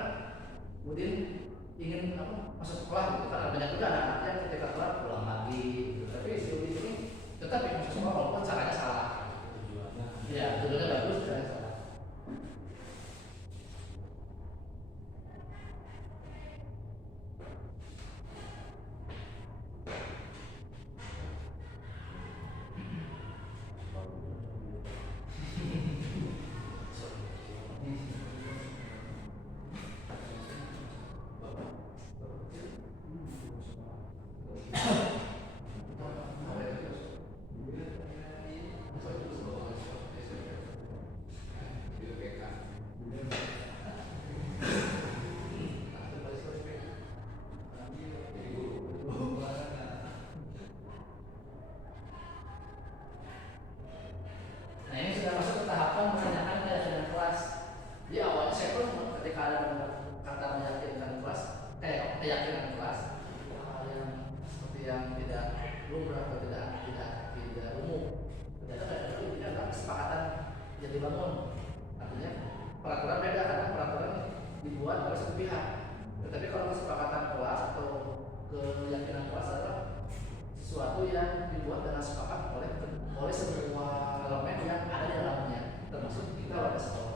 Udin ingin masuk sekolah gitu karena banyak juga anak-anak yang ketika kelar pulang lagi gitu. Tapi si Udin ini tetap ingin masuk sekolah walaupun caranya salah. Ya, tujuannya bagus, caranya salah. Nah ini sudah masuk ke tahapan menanyakan keyakinan kelas. Di awalnya saya pun ketika ada kata meyakinkan kelas, keyakinan kelas, hal yang seperti yang tidak lumrah atau tidak umum. Ternyata itu adalah kesepakatan yang dibangun. Artinya peraturan beda karena peraturan dibuat oleh satu pihak. Tetapi kalau kesepakatan kelas atau keyakinan kelas adalah sesuatu yang dibuat dan sepakat oleh semua elemen yang ada di dalamnya, termasuk kita warga sekolah.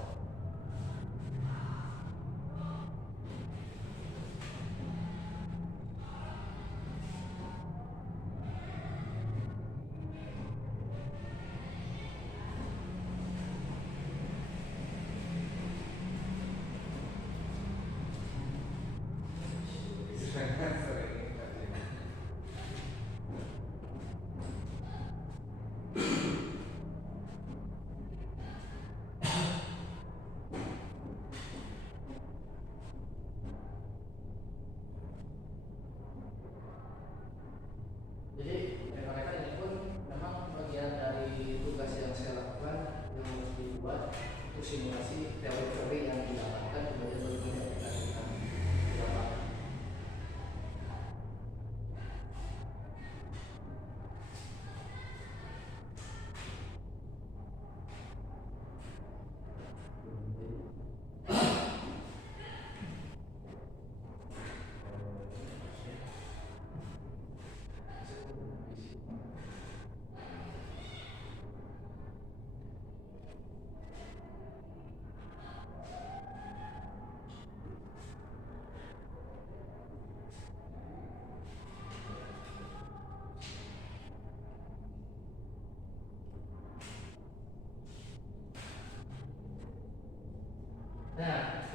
Jadi rekan-rekan ini pun memang bagian dari tugas yang saya lakukan yang harus dibuat untuk simulasi teori-teori yang didapatkan kemudian bagaimana diaplikasikan di lapangan.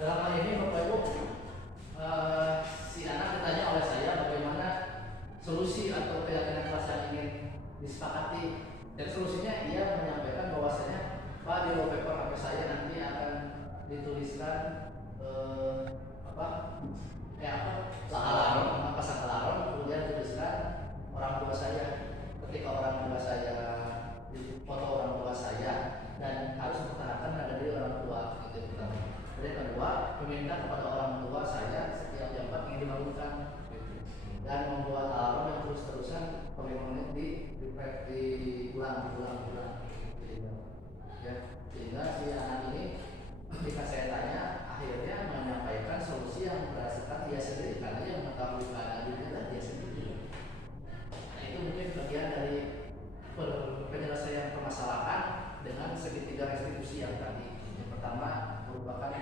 dalam hal ini Bapak Ibu, si anak ditanya oleh saya bagaimana solusi atau keyakinan kelas yang ingin disepakati. Dan solusinya ia menyampaikan bahwasanya Pak, di wallpaper HP saya nanti akan dituliskan alarm, pasang alarm, kemudian tuliskan orang tua saya. Ketika orang tua saya, foto orang tua saya, dan harus mempertahankan ada dari orang tua, itu pertama. Dan yang kedua, meminta kepada orang tua saya setiap jam 4 ingin dibangunkan, dan membuat alarm yang terus-terusan menit diulang. Ya, sehingga si anak ini ketika saya tanya akhirnya menyampaikan solusi yang berdasarkan dia sendiri, karena yang mengetahui keadaan dirinya adalah dia sendiri. Nah, itu mungkin bagian dari penyelesaian permasalahan dengan segitiga restitusi yang tadi. Yang pertama merupakan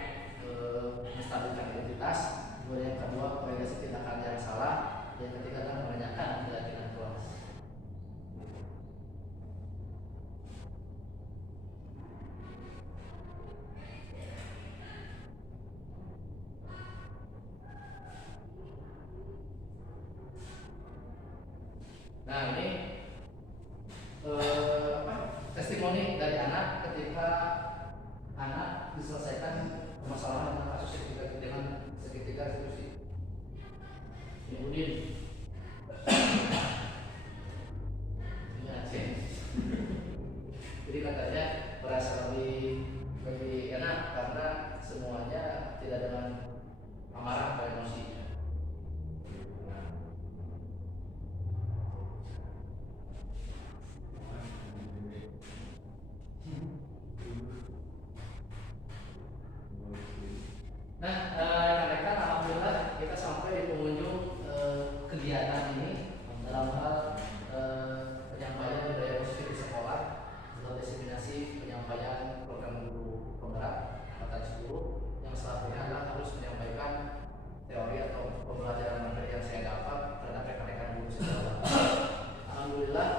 menstabilkan identitas, kemudian yang kedua koreksi tindakan yang salah, yang ketiga adalah menanyakan keyakinan kelas. Nah, ini testimoni dari anak ketika anak diselesaikan permasalahan dengan kasus dengan segitiga restitusi. Ini Udin. Ini Aceh. Jadi katanya merasa lebih enak karena semuanya tidak dengan amarah atau emosi. Nah, rekan-rekan, alhamdulillah kita sampai di pengunjung kegiatan ini dalam hal penyampaian budaya positif di sekolah, atau diseminasi penyampaian program guru penggerak angkatan 10 yang selanjutnya adalah harus menyampaikan teori atau pembelajaran materi yang saya dapat terhadap rekan-rekan guru sekolah. Alhamdulillah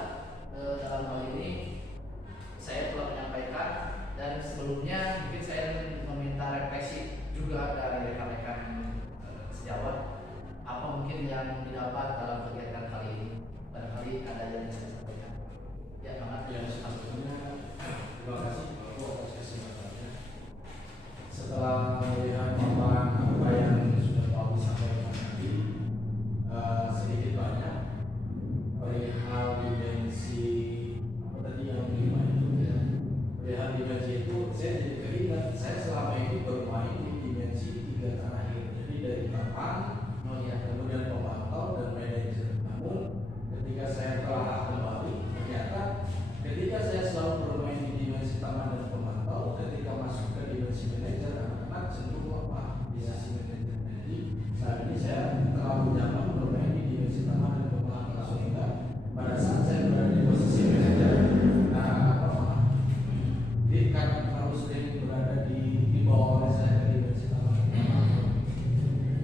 dalam hal ini saya telah menyampaikan, dan sebelumnya mungkin saya meminta refleksi juga dari rekan-rekan sejawat apa mungkin yang didapat dalam kegiatan kali ini. Barangkali ada yang saya sampaikan. Ya, Pak. Ya, sebetulnya terima kasih Bapak atas kesempatannya. Setelah melihat paparan apa yang sudah Bapak sampaikan tadi, sedikit banyak perihal dimensi apa tadi yang 5 itu ya. Perihal dimensi itu saya jadi keingat saya selama ini bermain di dimensi 3 terakhir. Jadi dari teman, kemudian pemantau dan manajer. Namun ketika saya telah kembali, ternyata ketika saya selalu bermain di dimensi taman dan pemantau, ketika masuk ke dimensi manajer, anak-anak cenderung lemah di sisi manajer. Jadi saat ini saya terlalu nyaman bermain di dimensi taman dan pemantau, sehingga pada saat saya berada di posisi manajer, anak-anak lemah. Jadi karena terlalu sering berada di bawah oleh saya di dimensi taman dan pemantau.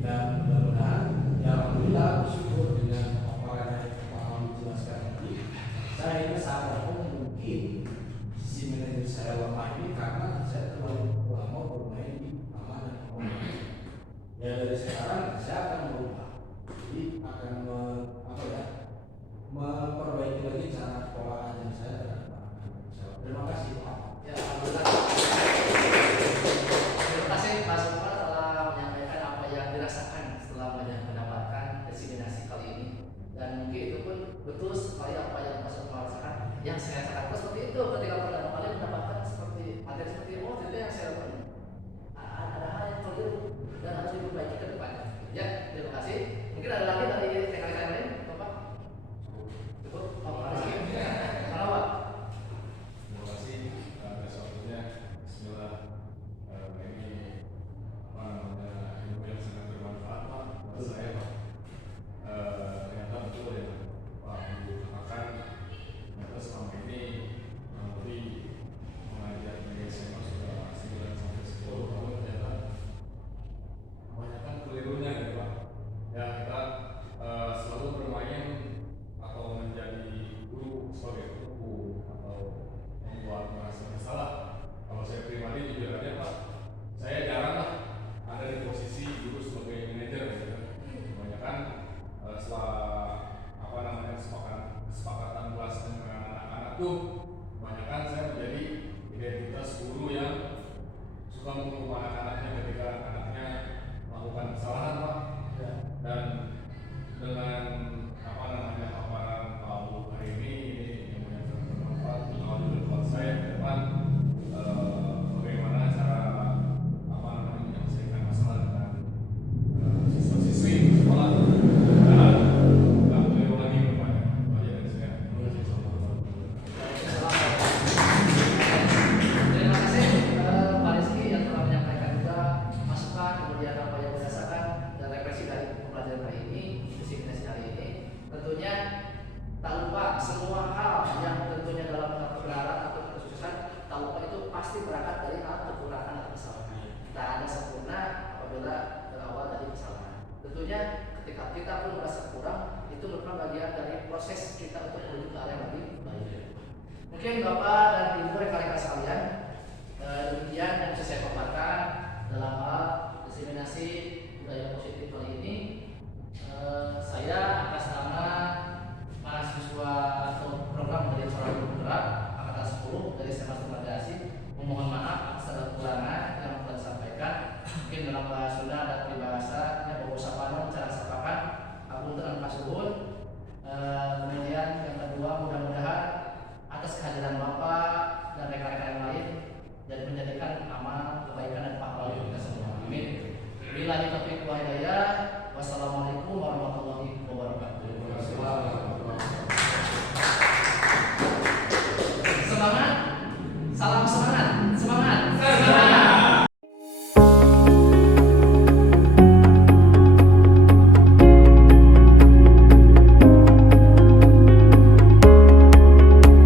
Dan mudah-mudahan ya alhamdulillah bersyukur dengan paparan yang Pak Ali jelaskan tadi, saya ini sadar mungkin sisi manajer saya lemah ini karena saya terlalu lama bermain di taman dan pemantau. Ya dari sekarang saya akan berubah, jadi akan memperbaiki lagi cara pola ajar saya terhadap anak-anak saya. Terima kasih Pak. Ya, alhamdulillah. Terima kasih Pak Sumar telah menyampaikan apa yang dirasakan setelah mendapatkan diseminasi kali ini. Dan mungkin itu pun betul sekali apa yang Pak Sumar rasakan. Yang saya rasakan seperti itu ketika pertama kali mendapatkan seperti materi seperti itu yang saya lakukan. Ada hal yang keliru dan harus diperbaiki ke depannya. Ya, terima kasih. Mungkin ada lagi dari rekan-rekan lain, Bapak? Cukup? Pak Rizky? Mana Pak? Terima kasih pasti berangkat dari hal kekurangan atau kesalahan. Tak ada sempurna apabila berawal dari kesalahan. Tentunya ketika kita pun merasa kurang, itu merupakan bagian dari proses kita untuk menuju ke arah yang lebih baik. Mungkin Bapak dan Ibu